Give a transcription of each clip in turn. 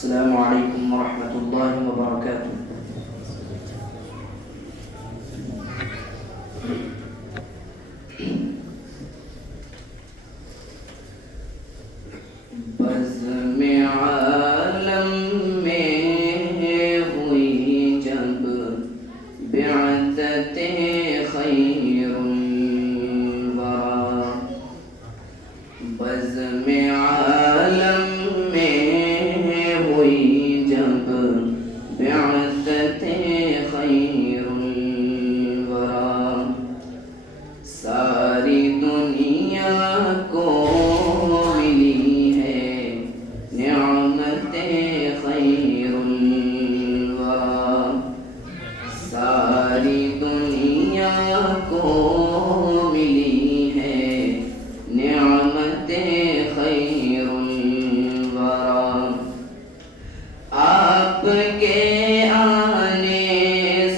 السلام علیکم ورحمۃ اللہ وبرکاتہ۔ بزم عالم میں ہوئی جب بعثت خیر الورا، بزم عالم میں ہوئی جب بعثت خیر الورا، ساری دنیا کو ملی ہے نعمت خیر الورا، ساری دنیا کو ملی ہے نعمت خیر الورا، آپ کے آنے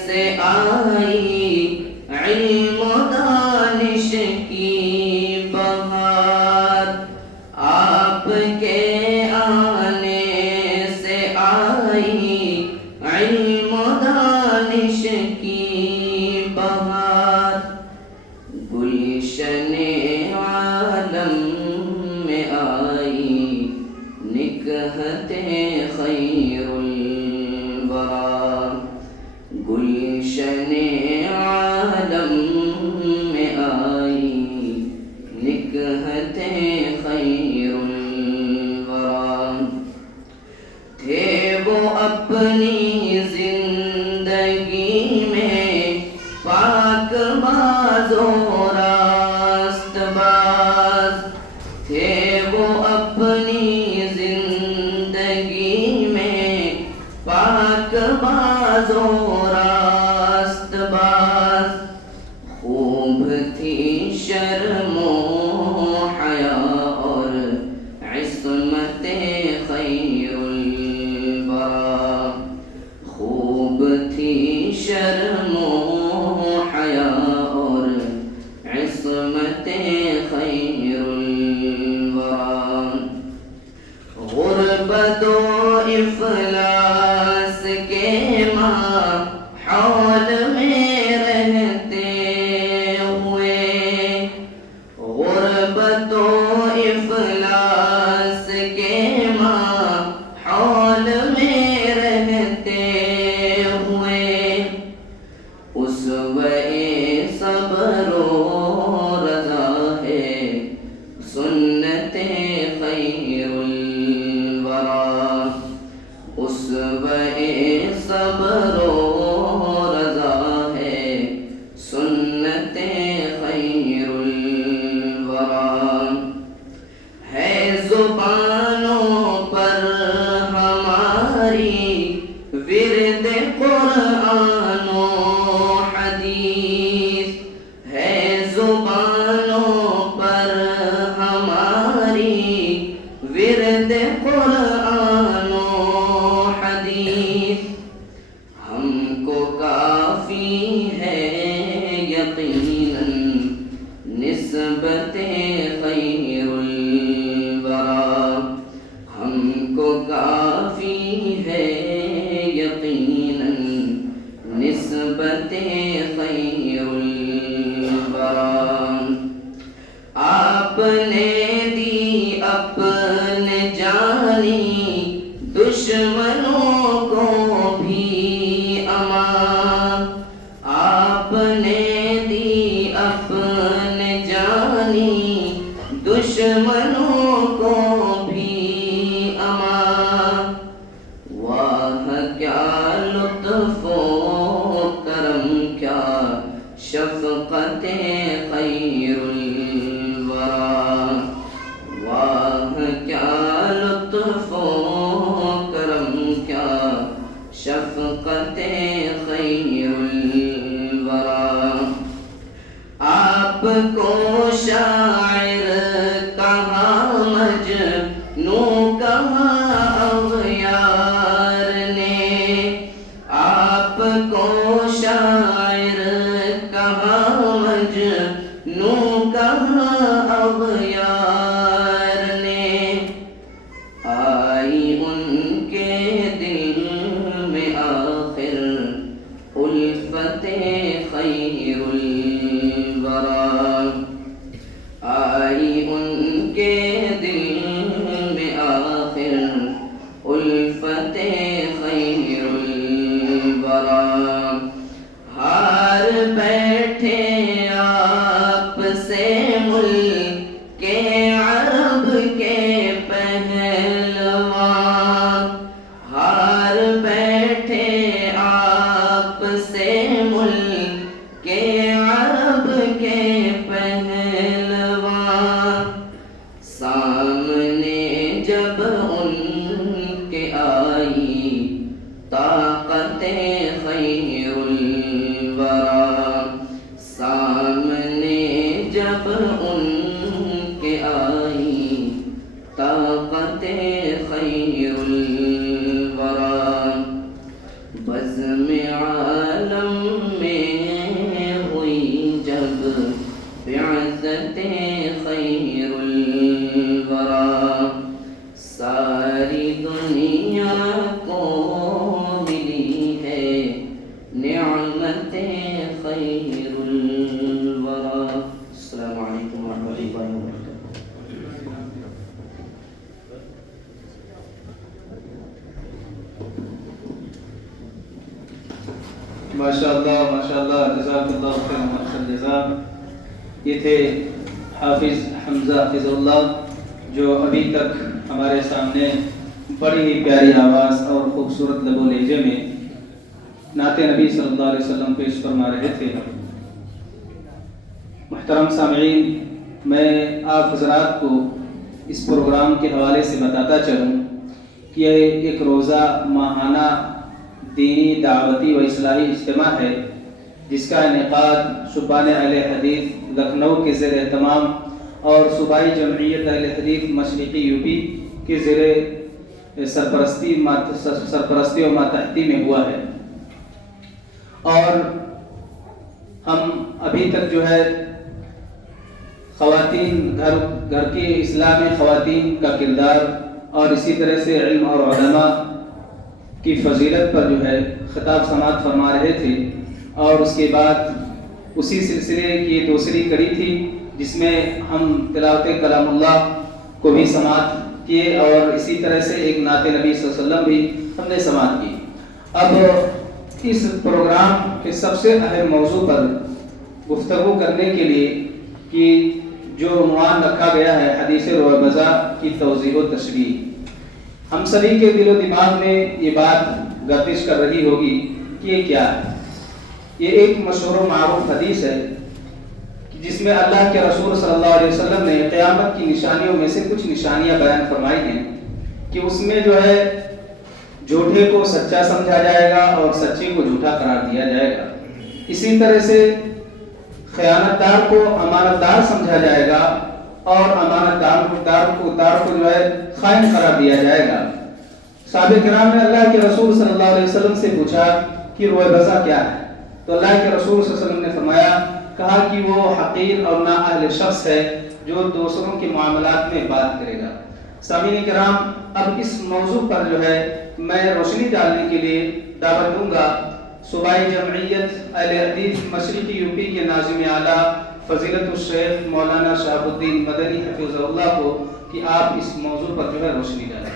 سے آئی علم و دانش کی بہار، آپ کے آنے سے آئی علم و دانش کی بہار، گلشن عالم میں آئی نکہت خیر الورا، گلشن عالم میں آئی نکہت خیر الورا، تھے وہ اپنی زندگی میں پاک باز و راست باز، تھے وہ اپنی زندگی میں پاک باز و راست باز، خوب تھی شرم و حیا اور عصمت خیر الورا، خوب تھی شرم و حیا اور عصمت خیر الورا، غربت و افلاس کے ماحول میں رہتے ہوئے، غربت و افلاس کے ماحول میں رہتے ہوئے، اسوہ صبر و رضا ہے سنت خیر الورا، اسوہ صبر و رضا ہے سنت خیر الورا، ہے زبانوں پر ہماری ورد قرآن و حدیث، ہے زبانوں پر ہماری ورد قرآن و حدیث، ہم کو کافی ہے یقیناً نسبت خیر الورا، ہم کو کافی ہے یقیناً نسبت خیر الورا، آپ نے دی اپنے جانی دشمنوں کو بھی امان، آپ نے دی اپنے جانی دشمنوں کو بھی امان، واہ کیا لطف و کرم کیا شفقت خیر الورا، واہ کیا لطف و کرم کیا شفقت خیر الورا، آپ کو شاعر کہا مجنون کہا اغیار نے، آپ کو شاعر کہا مجنون کہا اغیار نے، آئی ان کے ان کے آئی طاقت خیر الورا، سامنے جب ان کے آئی طاقت خیر الورا، بزم عالم میں ہوئی جب بعثت خیر الورا، ساری دنیا کو ملی ہے نعمت خیر الورا۔ السلام علیکم ورحمۃ اللہ وبرکاتہ۔ ماشاءاللہ ماشاءاللہ، جزاک اللہ خیر ماشاء الجزاء۔ یہ تھے حافظ حمزہ حفظ اللہ، جو ابھی تک ہمارے سامنے بڑی ہی پیاری آواز اور خوبصورت لب و لہجے میں نعت نبی صلی اللہ علیہ وسلم پیش فرما رہے تھے۔ محترم سامعین، میں آپ حضرات کو اس پروگرام کے حوالے سے بتاتا چلوں کہ یہ ایک روزہ ماہانہ دینی دعوتی و اصلاحی اجتماع ہے، جس کا انعقاد شبان اہل حدیث لکھنؤ کے زیر اہتمام اور صوبائی جمعیت اہل حدیث مشرقی یو پی کے زیر سرپرستی و ماتحتی میں ہوا ہے۔ اور ہم ابھی تک جو ہے خواتین گھر کے اصلاح میں خواتین کا کردار اور اسی طرح سے علم اور علماء کی فضیلت پر جو ہے خطاب سماعت فرما رہے تھے، اور اس کے بعد اسی سلسلے کی دوسری کڑی تھی جس میں ہم تلاوت کلام اللہ کو بھی سماعت کیے، اور اسی طرح سے ایک نعت نبی صلی اللہ علیہ وسلم بھی ہم نے سماعت کی۔ اب اس پروگرام کے سب سے اہم موضوع پر گفتگو کرنے کے لیے کہ جو عنوان رکھا گیا ہے حدیث رویبضہ کی توضیح و تشریح، ہم سبھی کے دل و دماغ میں یہ بات گردش کر رہی ہوگی کہ یہ کیا ہے۔ یہ ایک مشہور و معروف حدیث ہے جس میں اللہ کے رسول صلی اللہ علیہ وسلم نے قیامت کی نشانیوں میں سے کچھ نشانیاں بیان فرمائی ہیں کہ اس میں جو ہے جھوٹے کو سچا سمجھا جائے گا اور سچے کو جھوٹا قرار دیا جائے گا، اسی طرح سے خیانت دار کو امانت دار سمجھا جائے گا اور امانت دار کو جو ہے خائن قرار دیا جائے گا۔ صحابہ کرام نے اللہ کے رسول صلی اللہ علیہ وسلم سے پوچھا کہ رویبضہ کیا ہے، تو اللہ کے رسول صلی اللہ علیہ وسلم نے فرمایا، کہا کہ وہ حقیر اور نااہل شخص ہے جو دوسروں کے معاملات میں بات کرے گا۔ سامعین کرام، اب اس موضوع پر جو ہے میں روشنی ڈالنے کے لیے دعوت دوں گا صوبائی جمعیت اہل حدیث مشرقی یو پی کے ناظم اعلیٰ فضیلت الشیخ مولانا شہاب الدین مدنی حفظ اللہ کو کہ آپ اس موضوع پر جو ہے روشنی ڈالیں۔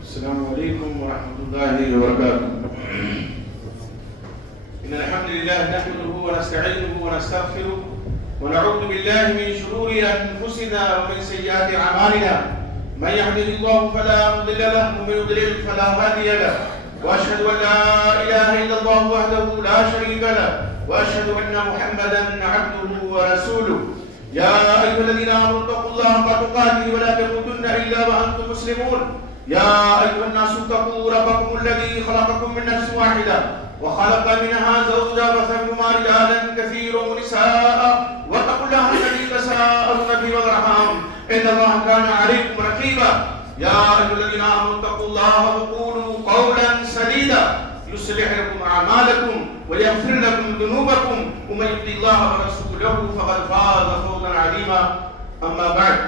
السلام علیکم ورحمۃ اللہ وبرکاتہ۔ ان الحمد لله نحمده ونستعينه ونستغفره ونعوذ بالله من شرور انفسنا ومن سيئات اعمالنا، من يهده الله فلا مضل له ومن يضلل فلا هادي له، واشهد ان لا اله الا الله وحده لا شريك له، واشهد ان محمدا عبده ورسوله۔ يا ايها الذين امنوا اتقوا الله حق تقاته ولا تموتن الا وانتم مسلمون۔ يا ايها الناس اتقوا ربكم الذي خلقكم من نفس واحده وخلق منها زوجها وبث منهما رجالا كثيرا ونساء، واتقوا الله الذي تساءلون به والارحام ان الله كان عليكم رقيبا۔ يا ايها الذين امنوا اتقوا الله وقولوا قولا سديدا يصلح لكم اعمالكم ويغفر لكم ذنوبكم، ومن يطع الله ورسوله فقد فاز فوزا عظيما۔ اما بعد،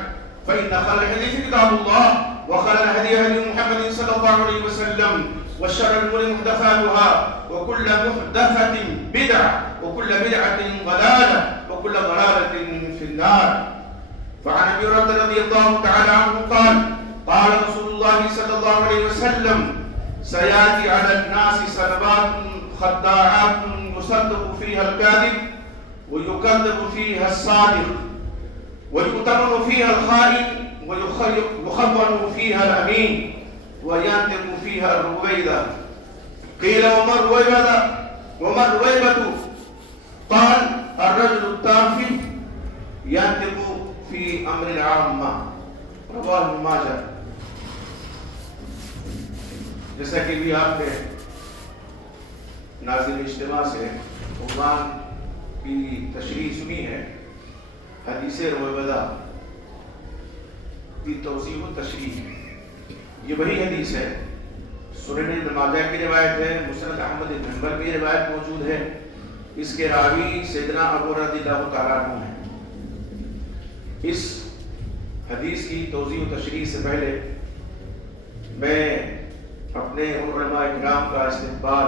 فان خير الحديث كتاب الله، وخير الهدي هدي محمد صلى الله عليه وسلم، وشر الأمور محدثاتها، وكل محدثة بدعة، وكل بدعة ضلالة، وكل ضلالة في النار۔ فعن أبي هريرة رضي الله تعالى عنه قال قال رسول الله صلى الله عليه وسلم: سيأتي على الناس سنوات خداعات يصدق فيها الكاذب ويكذب فيها الصادق، ويؤتمن فيها الخائن ويخون فيها الأمين، وينطق فيها الرويبضة۔ قيل وما الرويبضة؟ رواہ ابن ماجہ. جیسا کہ بھی آپ نے ناظرین اجتماع سے عنوان کی تشریح سنی ہے، حدیث رویبدہ کی توضیح و تشریح. یہ وہی حدیث ہے، سنن ابن ماجہ کی روایت ہے، مسند احمد بن حنبل کی روایت موجود ہے. اس کے راوی سیدنا ابو رضی اللہ تعالیٰ عنہ ہیں. اس حدیث کی توضیح و تشریح سے پہلے میں اپنے علماء اکرام کا استقبال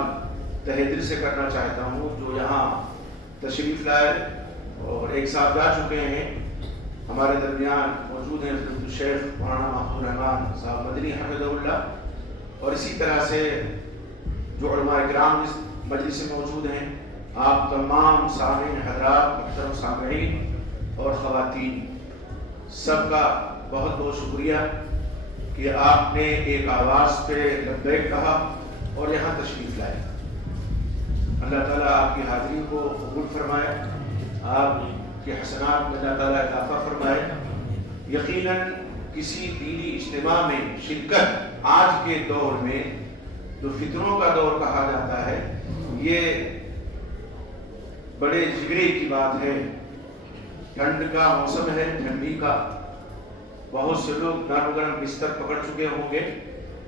تہہ دل سے کرنا چاہتا ہوں جو یہاں تشریف لائے اور ایک ساتھ جا چکے ہیں. ہمارے درمیان موجود ہیں حضرت الشیخ مولانا محمود الرحمان صاحب مدنی حفظہ اللہ، اور اسی طرح سے جو علماء اکرام اس مجلس میں موجود ہیں. آپ تمام سامعین حضرات، محترم سامعین اور خواتین، سب کا بہت بہت شکریہ کہ آپ نے ایک آواز پہ لبیک کہا اور یہاں تشریف لائے. اللہ تعالیٰ آپ کی حاضری کو قبول فرمائے، آپ کے حسنات میں اللہ تعالیٰ اضافہ فرمائے. یقیناً کسی دینی اجتماع میں شرکت آج کے دور میں جو فتنوں کا دور کہا جاتا ہے، یہ بڑے جگرے کی بات ہے. ٹھنڈ کا موسم ہے، ٹھنڈی کا. بہت سے لوگ نرم گرم بستر پکڑ چکے ہوں گے،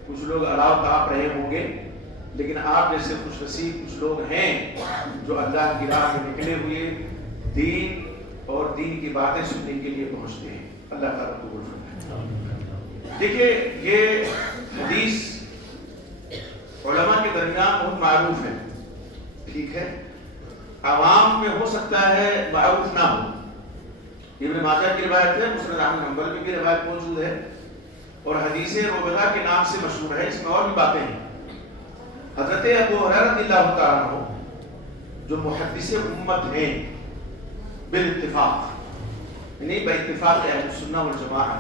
کچھ لوگ الاؤ تاپ رہے ہوں گے، لیکن آپ جیسے خوش نصیب کچھ لوگ ہیں جو اللہ کی راہ میں نکلے ہوئے دین اور دین کی باتیں سننے کے لیے پہنچتے ہیں. اللہ تعالیٰ قبول فرمائے. دیکھیے، یہ حدیث علماء کے درمیان بہت معروف ہے، ٹھیک ہے، عوام میں ہو سکتا ہے معروف نہ ہو. ابن ماجہ کی روایت ہے، مسند احمد بن حنبل کی روایت موجود ہے، اور حدیث رویبدہ کے نام سے مشہور ہے. اس میں اور بھی باتیں ہیں. حضرت ابو ہریرہ رضی اللہ تعالیٰ عنہ جو محدث امت ہیں بالاتفاق، یعنی باتفاق اہل السنہ والجماعہ،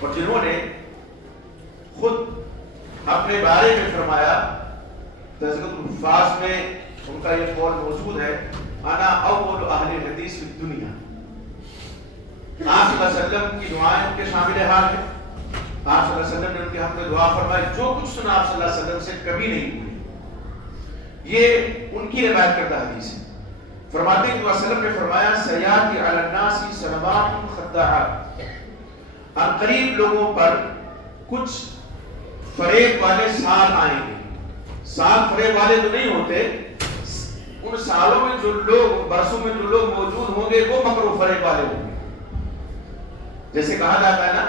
اور جنہوں نے خود اپنے بارے میں فرمایا، تذکرۃ الحفاظ میں ان کا یہ قول موجود ہے، انا اول اہل الحدیث فی الدنیا. آپ صلی اللہ علیہ وسلم کی دعائیں ان کے شامل حال ہیں. آپ صلی اللہ علیہ وسلم نے ان کے حق میں دعا فرمائی، جو کچھ سنا آپ صلی اللہ علیہ وسلم سے کبھی نہیں ہوئی. یہ ان کی روایت کردہ حدیث ہے. فرماتے ہیں کہ وسلم نے فرمایا، سیاتی علی الناس سنوات خداعات، ان قریب لوگوں پر کچھ فریب والے سال آئیں گے. سال فریب والے تو نہیں ہوتے، ان سالوں میں جو لوگ، برسوں میں جو لوگ موجود ہوں گے وہ مکر و فریب والے ہوں گے. جیسے کہا جاتا ہے نا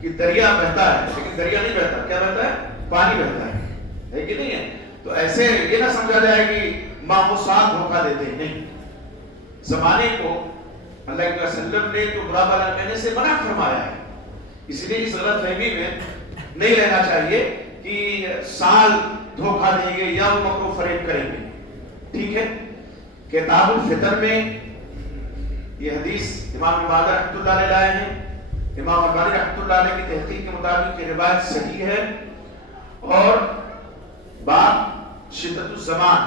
کہ دریا بہتا ہے لیکن دریا نہیں بہتا. کیا بہتا ہے؟ پانی بہتا ہے کہ نہیں ہے؟ تو ایسے یہ نہ سمجھا جائے کہ ماحوسات دھوکہ دیتے ہیں، نہیں. زمانے کو اللہ کے وسلم نے تو برا بھلا کہنے سے منع فرمایا ہے. اس لیے اس غلط فہمی میں نہیں رہنا چاہیے کہ سال دھوکہ دیں گے یا وہ مکر و فریب کریں گے. ٹھیک ہے. کتاب الفطر میں یہ حدیث امام ابن ماجہ رحمۃ اللہ علیہ لائے ہیں. امام البانی رحمۃ اللہ علیہ کی تحقیق کے مطابق یہ روایت صحیح ہے، اور بات شدت الزمان،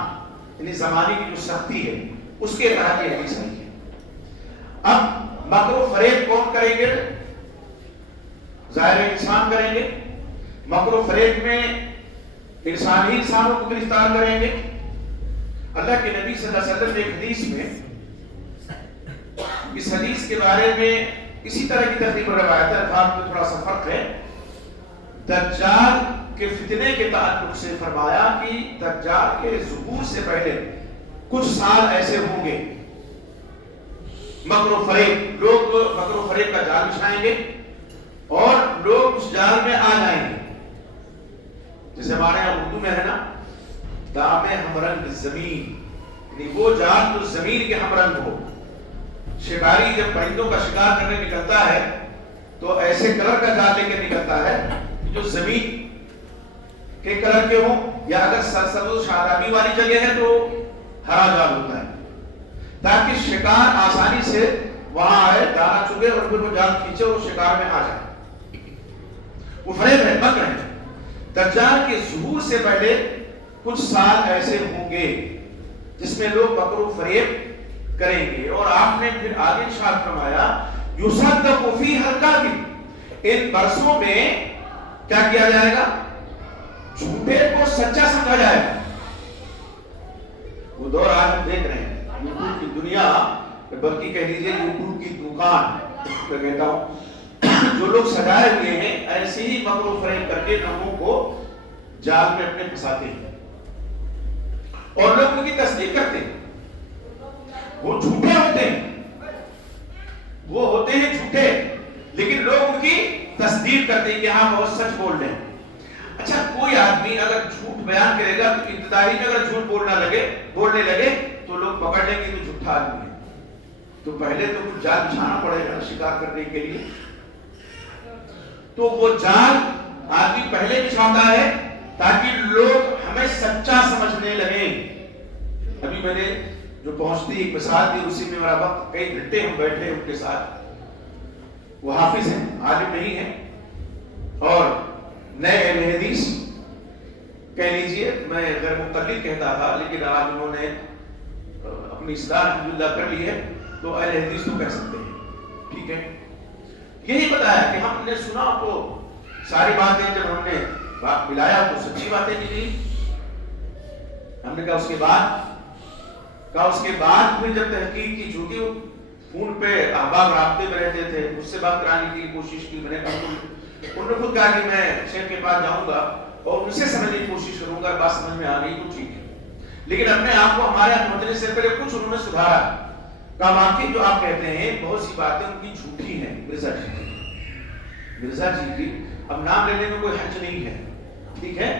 یعنی زمانے کی جو سختی ہے اس کے تحت یہ حدیث صحیح ہے. اب مکر و فریب کون کریں گے؟ ظاہر انسان کریں گے. مکر و فریب میں انسان ہی انسانوں کو گرفتار کریں گے. اللہ کے نبی صلی اللہ علیہ وسلم نے ایک حدیث میں اس حدیث کے بارے میں اسی طرح کی تقریب روایت ہے، الفاظ میں تھوڑا سا فرق ہے. دجال کے فتنے کے تعلق سے فرمایا کہ دجال کے ظہور سے پہلے کچھ سال ایسے ہوں گے مکر و فریب، لوگ مکر و فریب کا جال بچھائیں گے اور لوگ اس جال میں آ جائیں گے. جیسے ہمارے یہاں اردو میں ہے نا، دام ہمرنگ زمین، یعنی وہ جال جو زمین کے ہمرنگ ہو. شکاری جب پرندوں کا شکار کرنے نکلتا ہے تو ایسے کلر کا جال لے کے نکلتا ہے جو زمین کے کلر کے ہوں، یا اگر سرسبز شادابی والی جگہ ہے تو ہرا جال ہوتا ہے، تاکہ شکار آسانی سے وہاں آئے، دانا چگے اور پھر وہ جال کھینچے اور شکار میں آ جائے. وہ فریب ہے، مکر ہے. دجال کے ظہور سے پہلے کچھ سال ایسے ہوں گے جس میں لوگ مکر و فریب کریں گے. اور آپ نے پھر آگے ارشاد فرمایا، یصدق فیہ الکاذب، ان برسوں میں کیا کیا جائے گا؟ جھوٹے کو سچا سمجھا جائے گا. وہ دور آج ہم دیکھ رہے ہیں. یوٹیوب کی دنیا، بلکہ کہہ لیجیے یوٹیوب کی دکان میں کہتا ہوں، جو لوگ سجائے ہوئے ہیں ایسے ہی مکر و فریب کر کے لوگوں کو جال میں اپنے پھنساتے ہیں اور لوگ ان کی تصدیق کرتے ہیں. وہ جھوٹے ہوتے ہیں، وہ ہوتے ہیں جھوٹے، لیکن لوگ ان کی تصدیق کرتے ہیں کہ ہاں بہت سچ بول رہے ہیں. اچھا، کوئی آدمی اگر جھوٹ بیان کرے گا تو ابتدائی میں اگر جھوٹ بولنے لگے تو لوگ پکڑ لیں گے تو جھوٹا آدمی ہے. تو پہلے تو کچھ جال بچھانا پڑے گا شکار کرنے کے لیے. تو وہ جال آدمی پہلے بچھاتا ہے تاکہ لوگ ہمیں سچا سمجھنے لگے. ابھی میں نے جو پہنچتی ایک مثال دی، اسی میں میرا وقت کئی گھنٹے ہم بیٹھے ان کے ساتھ. وہ حافظ ہیں، عالم نہیں ہے، اور نئے اہل حدیث کہہ لیجئے. میں غیر مقلد کہتا تھا، لیکن آج انہوں نے اپنی اصلاح الحمدللہ کر لی ہے تو اہل حدیث تو کہہ سکتے ہیں. ٹھیک ہے، یہی بتایا کہ ہم نے سنا تو ساری باتیں جب ہم نے بات ملایا تو سچی باتیں ملی. ہم نے کہا اس کے بعد پھر جب تحقیق کی، چونکہ وہ فون پہ احباب رابطے میں رہتے تھے، مجھ سے بات کرانے کی کوشش کی. میں نے کہا انہوں نے خود کہا کہ میں شیخ کے پاس جاؤں گا اور ان سے سمجھنے کی کوشش کروں گا. بات سمجھ میں آ گئی تو ٹھیک ہے، لیکن اپنے آپ کو ہمارے پہنچنے سے پہلے کچھ انہوں نے سدھارا. کہا واقعی جو آپ کہتے ہیں بہت سی باتیں ان کی جھوٹی ہیں. مرزا جی کی اب نام لینے میں کوئی حرج نہیں ہے. ٹھیک ہے،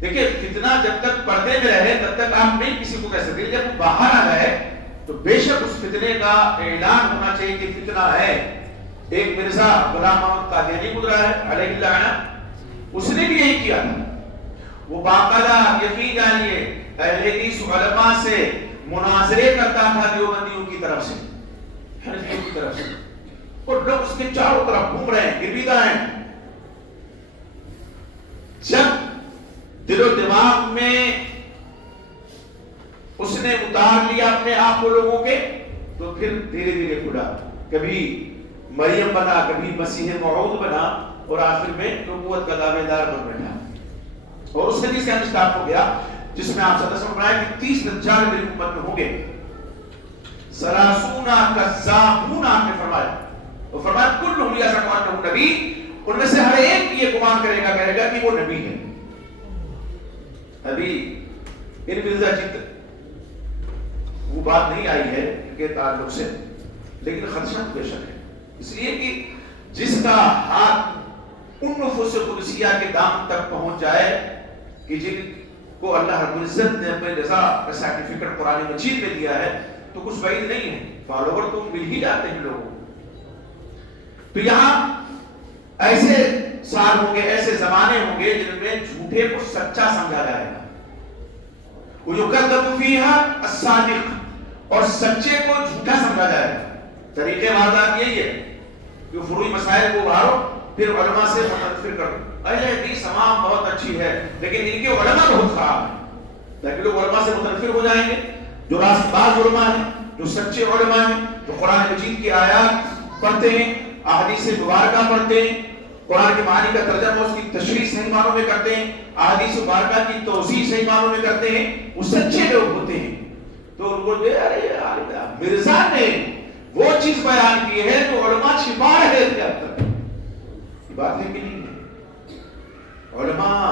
دیکھیں فتنہ جب تک پردے میں رہے تب تک آپ نہیں کسی کو کہہ سکتے. جب وہ باہر آ گئے تو بے شک اس فتنے کا اعلان ہونا چاہیے کہ فتنہ ہے. ایک مرزا غلام محمد قادیانی گزرا ہے علیہ اللعنہ، اس نے بھی یہی کیا تھا. وہ باقاعدہ یقین جانیے اہل حدیث علماء سے مناظرے کرتا تھا دیوبندیوں کی طرف سے، حنفیوں کی طرف سے، اور لوگ اس کے چاروں طرف گھوم رہے ہیں، گرویدہ ہیں. جب دل و دماغ میں اس نے اتار لیا اپنے آپ کو لوگوں کے، تو پھر دھیرے دھیرے کھلا. کبھی مریم بنا، کبھی مسیح موعود بنا، اور آخر میں نبوت کا دعوے دار بن بیٹھا. اور اس حدیث کا اسٹارٹ ہو گیا جس میں آپ صلی اللہ علیہ وسلم فرمایا کہ 30 دجال میری امت میں ہوں گے، 30 کذابون آپ نے فرمایا. اور فرمایا کلہم یزعم انہ نبی، ان میں سے ہر ایک یہ گمان کرے گا کہ وہ نبی ہے. ابھی ان مرزا جی وہ بات نہیں آئی ہے ان کے تعلق سے، لیکن خدشہ بے شک ہے. اس لیے کہ جس کا ہاتھ ان نفوس قدسیہ کے دام تک پہنچ جائے کہ جن کو اللہ رب العزت نے اپنے رضا کا سرٹیفکیٹ قرآن مجید میں دیا ہے، تو کچھ بعید نہیں ہے، فالوور تو مل ہی جاتے ہیں لوگوں. تو یہاں ایسے سال ہوں گے، ایسے زمانے ہوں گے جن میں جھوٹے کو سچا سمجھا جائے گا. وَيُكَذَّبُ فِيهَا الصَّادِقُ، اور سچے کو جھوٹا سمجھا جائے گا. طریقے واردات یہی ہے کہ فروعی مسائل کو ابھارو، پھر علماء سے متنفر کرو. اہل حدیث تمام بہت اچھی ہے، لیکن ان کے علماء بہت خراب ہیں، تاکہ لوگ علماء سے متنفر ہو جائیں گے. جو راست باز علماء ہیں، جو سچے علماء ہیں، جو قرآن مجید کی آیات پڑھتے ہیں، احادیث مبارکہ پڑھتے ہیں، قرآن کے معنی کا ترجمہ اس کی تشریح صحیح معنوں میں کرتے ہیں، احادیث مبارکہ کی توضیح صحیح معنوں میں کرتے ہیں، وہ سچے لوگ ہوتے ہیں. تو ان کو مرزا نے وہ چیز بیان کی ہے جو علماء چھپا رہے تھے اب تک. یہ بات ہے کہ نہیں ہے؟ علماء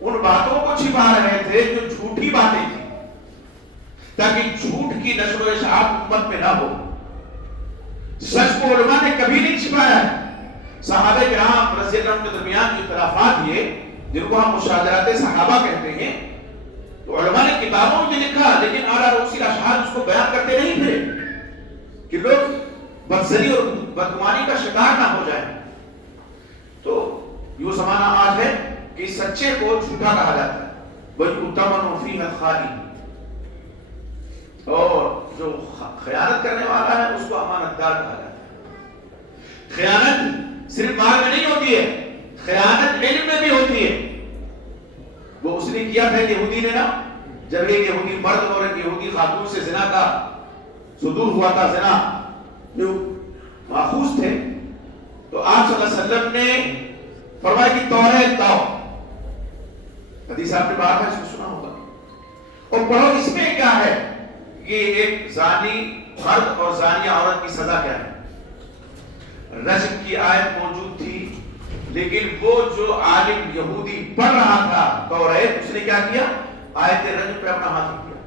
ان باتوں کو چھپا رہے تھے جو جھوٹی باتیں تھیں، تاکہ جھوٹ کی نشر و اشاعت امت میں نہ ہو. سچ کو علماء نے کبھی نہیں چھپایا ہے. صحابہ کرام رضی اللہ عنہ کے درمیان جو اختلافات یہ جن کو ہم مشاجرات صحابہ کہتے ہیں، تو علماء نے کتابوں میں لکھا، لیکن اعلیٰ رؤوس الاشہاد اس کو بیان کرتے نہیں تھے کہ لوگ بدزنی اور بدگمانی کا شکار نہ ہو جائیں. تو یہ زمانہ آج ہے کہ سچے کو جھوٹا کہا جاتا ہے. وَيُؤْتَمَنُ فِيهَا الْخَائِنُ، اور جو خیانت کرنے والا ہے اس کو امانت دار کہا جاتا ہے. خیانت صرف مال میں نہیں ہوتی ہے، خیانت علم میں بھی ہوتی ہے. وہ اس نے کیا تھا یہودی نے نا، جب ایک یہودی مرد اور ایک یہودی خاتون سے زنا کا صدور ہوا تھا، زنا جو ماخوذ تھے، تو آپ صلی اللہ علیہ وسلم نے فرمایا کہ توریت لاؤ. حدیث آپ نے بار بار سنا ہوگا. اور پڑھو اس میں کیا ہے کہ ایک زانی مرد اور زانیہ عورت کی سزا کیا ہے. رجم کی آیت موجود تھی، لیکن وہ جو عالم یہودی پڑھ رہا تھا توریت، اس نے کیا کیا؟ آیت رجم پہ اپنا ہاتھ رکھ دیا.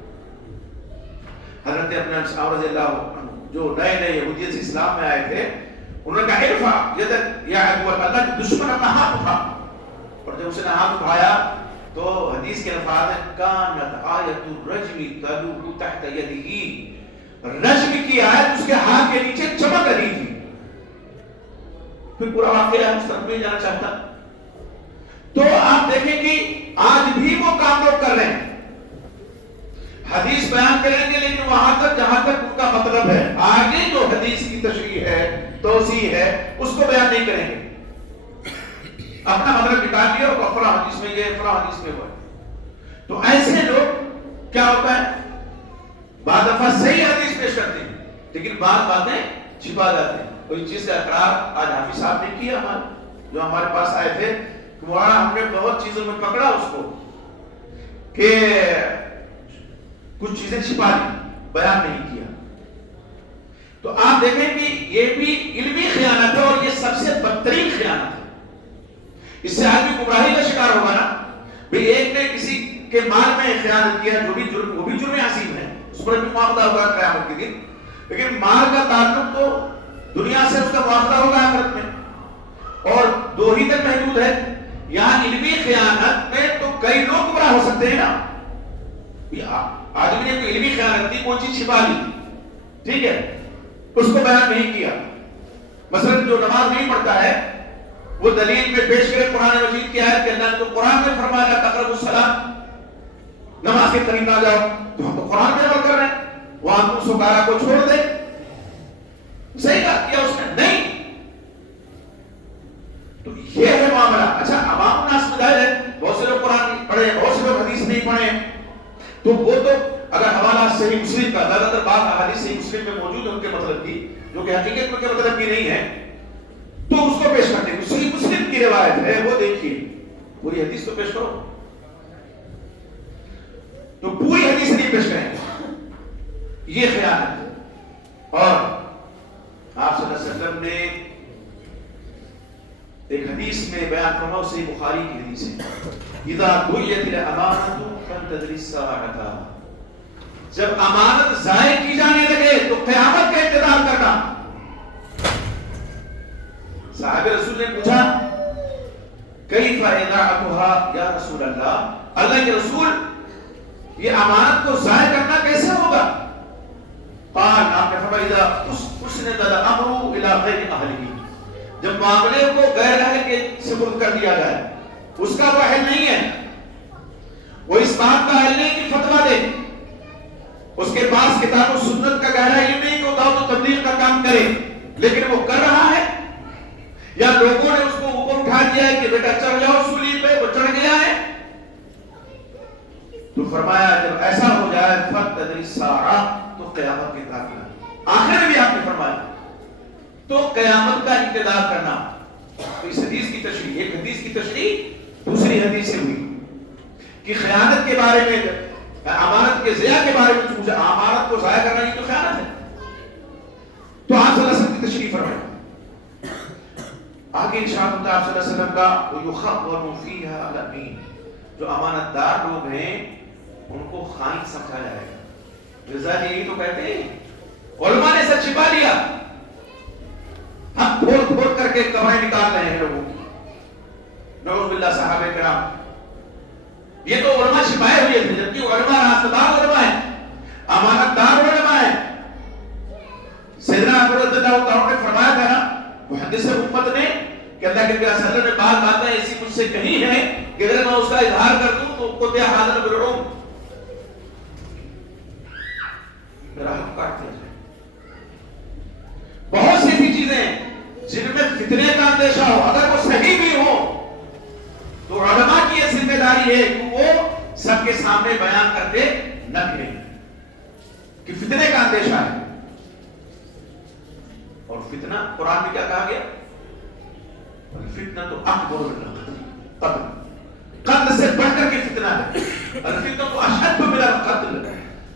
حضرت ابن عمر رضی اللہ عنہ جو نئے نئے یہودیت سے اسلام میں آئے تھے، انہوں نے کہا ارفع یدک یا عدو اللہ کے دشمن، اپنا ہاتھ اٹھا. اور جب اس نے ہاتھ اٹھایا تو حدیث کے الفاظ ہیں کانت آیت الرجم تلوح تحت یدہ، رجم کی آیت اس کے ہاتھ کے نیچے چمک رہی تھی. پھر پورا واقعہ مستقبل جانا چاہتا. تو آپ دیکھیں کہ آج بھی وہ کام لوگ کر رہے ہیں، حدیث بیان کریں گے لیکن وہاں تک جہاں تک ان کا مطلب ہے، آگے جو حدیث کی تشریح ہے، توضیح ہے، اس کو بیان نہیں کریں گے. اپنا مطلب نکال دیا اور فلاں حدیث میں یہ فلاں حدیث میں وہ. تو ایسے لوگ کیا ہوتا ہے، بعض دفعہ صحیح حدیث پیش کرتے ہیں لیکن بعض باتیں چھپا جاتے ہیں. کوئی چیز کا اقرار آج حافظ صاحب نے کیا، جو ہمارے پاس آئے تھے کہ مولانا ہم نے بہت چیزوں میں پکڑا اس کو کہ کچھ چیزیں چھپا لی، بیان نہیں کیا. تو آپ دیکھیں کہ یہ بھی علمی خیانت ہے اور یہ سب سے بدترین خیانت ہے. اس سے آدمی گمراہی کا شکار ہوگا نا. بھئی ایک نے کسی کے مال میں خیانت کیا، جو بھی جرم، وہ بھی جرم عظیم ہے، اس پر بھی معاوضہ ہوگا قیامت کے دن. لیکن مال کا تعلق تو دنیا سے اس کا معاوضہ ہوگا آخرت میں، اور دو ہی تک محدود ہے. یہاں علمی خیانت میں تو کئی لوگ گمراہ ہو سکتے ہیں نا. آدمی نے کوئی علمی خیانت کی، کوئی چیز چھپا لی، ٹھیک ہے، اس کو بیان نہیں کیا. مثلا جو نماز نہیں پڑھتا ہے وہ دلیل میں پیش کرے قرآن مجید کی آیت کہ اللہ نے تو قرآن میں فرمایا لا تقربوا الصلاۃ، نماز کے قریب نہ جاؤ. تو ہم تو قرآن میں عمل کر رہے ہیں، وہاں تم سکارا کو چھوڑ دے. صحیح کیا اس نے نہیں. تو یہ ہے معاملہ. اچھا عوام الناس میں ظاہر ہے بہت سے لوگ قرآن پڑھے، بہت سے لوگ حدیث نہیں پڑھے، تو وہ تو اگر حوالہ صحیح مسلم کا، زیادہ تر بات احادیث صحیح مسلم میں موجود ہے ان کے مطلب کی، جو کہ حقیقت میں کے مطلب کی نہیں ہے، تو اس کو پیش کرتے ہیں. صحیح مسلم کی روایت ہے وہ دیکھیے، پوری حدیث تو پیش کرو. تو پوری حدیث نہیں پیش کریں، یہ خیانت ہے. اور آپ صلی اللہ علیہ وسلم نے ایک حدیث میں بیان فرمایا، صحیح بخاری کی حدیث ہے، اذا دعیت الامانۃ فانتظر الساعۃ، جب امانت ضائع کی جانے لگے تو قیامت کا انتظار کرنا. صحابہ رسول نے پوچھا کیف اضاعتها یا رسول اللہ، اللہ کے رسول یہ امانت کو ضائع کرنا کیسے ہوگا؟ قال، آپ نے فرمایا اذا اسند الامر الى غیر اہلہ، جب معاملے کو غیر اہل کے سپرد کر دیا جائے، اس کا وہ اہل نہیں ہے، وہ اس بات کا اہل نہیں کہ فتویٰ دے، اس کے پاس کتاب و سنت کا گہرا علم نہیں کہ وہ دعوت و تبلیغ کا کام کرے، لیکن وہ کر رہا ہے، یا لوگوں نے اس کو اوپر اٹھا دیا ہے کہ بیٹا چڑھ جاؤ سولی پہ، وہ چڑھ گیا ہے. تو فرمایا جب ایسا ہو جائے فانتظر الساعۃ، تو قیامت کے انتظار کرنا. آخر میں بھی آپ نے فرمایا تو قیامت کا انتظار کرنا. تو اس حدیث کی تشریح، ایک حدیث کی تشریح دوسری حدیث سے ہوئی کہ خیانت کے بارے میں، امانت کے ضیاع کے بارے میں پوچھا. امانت کو ضائع کرنا یہ تو خیانت ہے. تو آپ صلی اللہ علیہ وسلم کی تشریح فرمائیں. آگے ارشاد ہوتا ہے آپ صلی اللہ علیہ وسلم کا وَيُخَبَّرُ فِيهَا الْأَمِينَ، جو امانت دار لوگ ہیں ان کو خائن سمجھا جائے گا. رضا یہی تو کہتے ہیں، علماء نے سچ چھپا لیا، ہم کھول کھول کر کے کمائیں نکال رہے ہیں لوگوں کی. نعوذ باللہ. صحابہ کرام یہ تو علماء چھپائے ہوئے تھے، جبکہ علماء راستدار علماء ہیں، امانت دار علماء ہیں. سیدنا ابو رضی اللہ عنہ نے فرمایا تھا نا محدث امت نے کہ اللہ کے نبی صلی اللہ علیہ وسلم نے باتیں ایسی مجھ سے کہی ہیں کہ اگر میں اس کا اظہار کر دوں تو کو دیا حاضر بلڑوں میرا حق کاٹ دیا جائے. بہت سی ایسی چیزیں ہیں جن میں فتنے کا اندیشہ ہو، اگر وہ صحیح بھی ہو تو علماء کی یہ ذمہ داری ہے کہ وہ سب کے سامنے بیان کرتے نہ کریں کہ فتنے کا اندیشہ ہے. اور فتنہ قرآن میں کیا کہا گیا؟ الفتنة أكبر من القتل. قتل سے بڑھ کر کے فتنہ ہے. الفتنة أشد من القتل.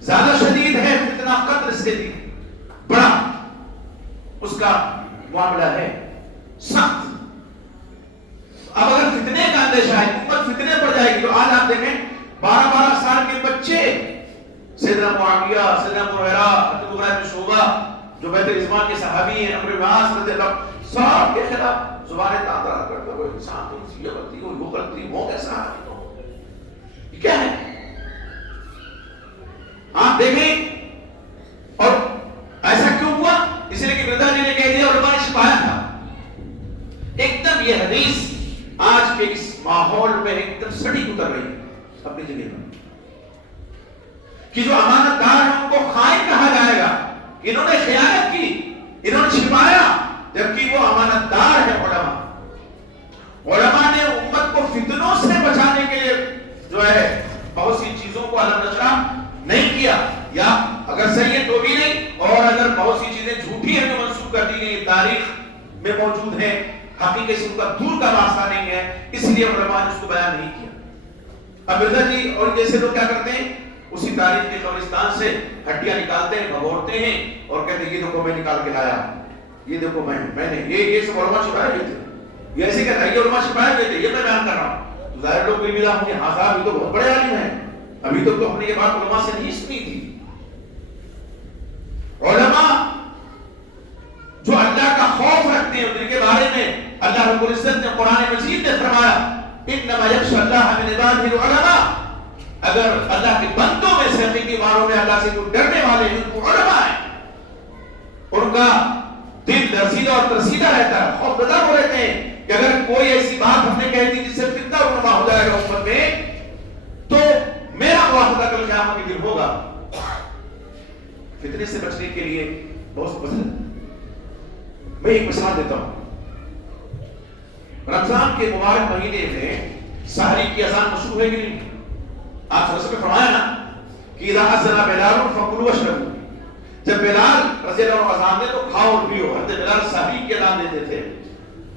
زیادہ شدید ہے فتنہ قتل سے بھی بڑا اس کا معاملہ ہے سخت. اب اگر فتنے کا اندیشہ ہے, امت فتنے پڑ جائے گی, تو آج آپ دیکھیں 12 سال کے بچے سیدنا معاویہ, سیدنا ابو ہریرہ, حضرت مغیرہ بن شعبہ جو بیت الرضوان کے صحابی ہیں, عمرو بن عاص رضی اللہ, سب کے خلاف زبانیں تاندرا کرتا وہ انسان تو یہ غلطی ہو, وہ غلطی ہو, کیسا ہے, یہ کیا ہے. آپ دیکھیں اور ایسا کیوں ہوا, اس لیے کہ مرزا جی نے کہہ دیا اور علماء نے چھپایا تھا. ایک دم یہ حدیث آج کے اس ماحول میں ایک دم سڑی اتر رہی ہے اپنی جگہ پر, کہ جو امانت دار ہیں ان کو خائن کہا جائے گا, انہوں نے خیانت کی, انہوں نے چھپایا, جبکہ وہ امانت دار ہے. علماء نے امت کو فتنوں سے بچانے کے لیے جو ہے بہت سی چیزوں کو علم نشرہ نہیں کیا, یا اگر صحیح ہے تو بھی نہیں, اور اگر بہت سی چیزیں جھوٹی ہیں جو منسوخ کر دی گئی, تاریخ میں موجود ہیں, حقیقت سے ان کا دور کا راستہ نہیں ہے, اس لیے علماء نے اس کو بیان نہیں کیا. اب مرزا جی اور جیسے لوگ کیا کرتے ہیں, اسی تاریخ کے قبرستان سے ہڈیاں نکالتے ہیں, بھگوڑتے ہیں اور کہتے ہیں یہ دیکھو میں نکال کے لایا, یہ دیکھو میں نے یہ سب علماء چھپائے ہوئے تھے, یہ ایسے کہتا ہے یہ علماء چھپائے ہوئے تھے, یہ میں بیان کر رہا ہوں. تو ظاہر لوگ بھی ملا ہوں گے, ہاں صاحب یہ تو بہت بڑے عالم ہیں, ابھی تک تو ہم نے یہ بات علماء سے نہیں سنی تھی. علماء جو اللہ کا خوف رکھتے ہیں, ان کے بارے میں اللہ رب العزت نے قرآن مجید میں فرمایا انما یخشی اللہ من عباده العلماء, اگر اللہ کے بندوں میں سے حقیقی معنوں میں اللہ سے کوئی ڈرنے والے ہیں وہ علماء ہیں. ان کا دل درزیدہ اور ترسیدہ رہتا ہے, خوف زدہ ہو رہتے ہیں کہ اگر کوئی ایسی بات ہم نے کہہ دی جس سے فتنہ رونما ہو جائے گا امت میں, تو میرا مواخذہ کل قیامت کے دن ہوگا. فتنے سے بچنے کے لیے بہت پسند میں ایک مثال دیتا ہوں. رمضان کے مبارک مہینے میں سحری کی اذان مشروع ہے کہ نہیں؟ آپ صلی اللہ علیہ وسلم نے فرمایا نا کہ اذا اذن بلال فکلوا واشربوا, جب بلال رضی اللہ عنہ اذان دے تو کھاؤ اور پیو. حضرت بلال سحری کی اذان دیتے تھے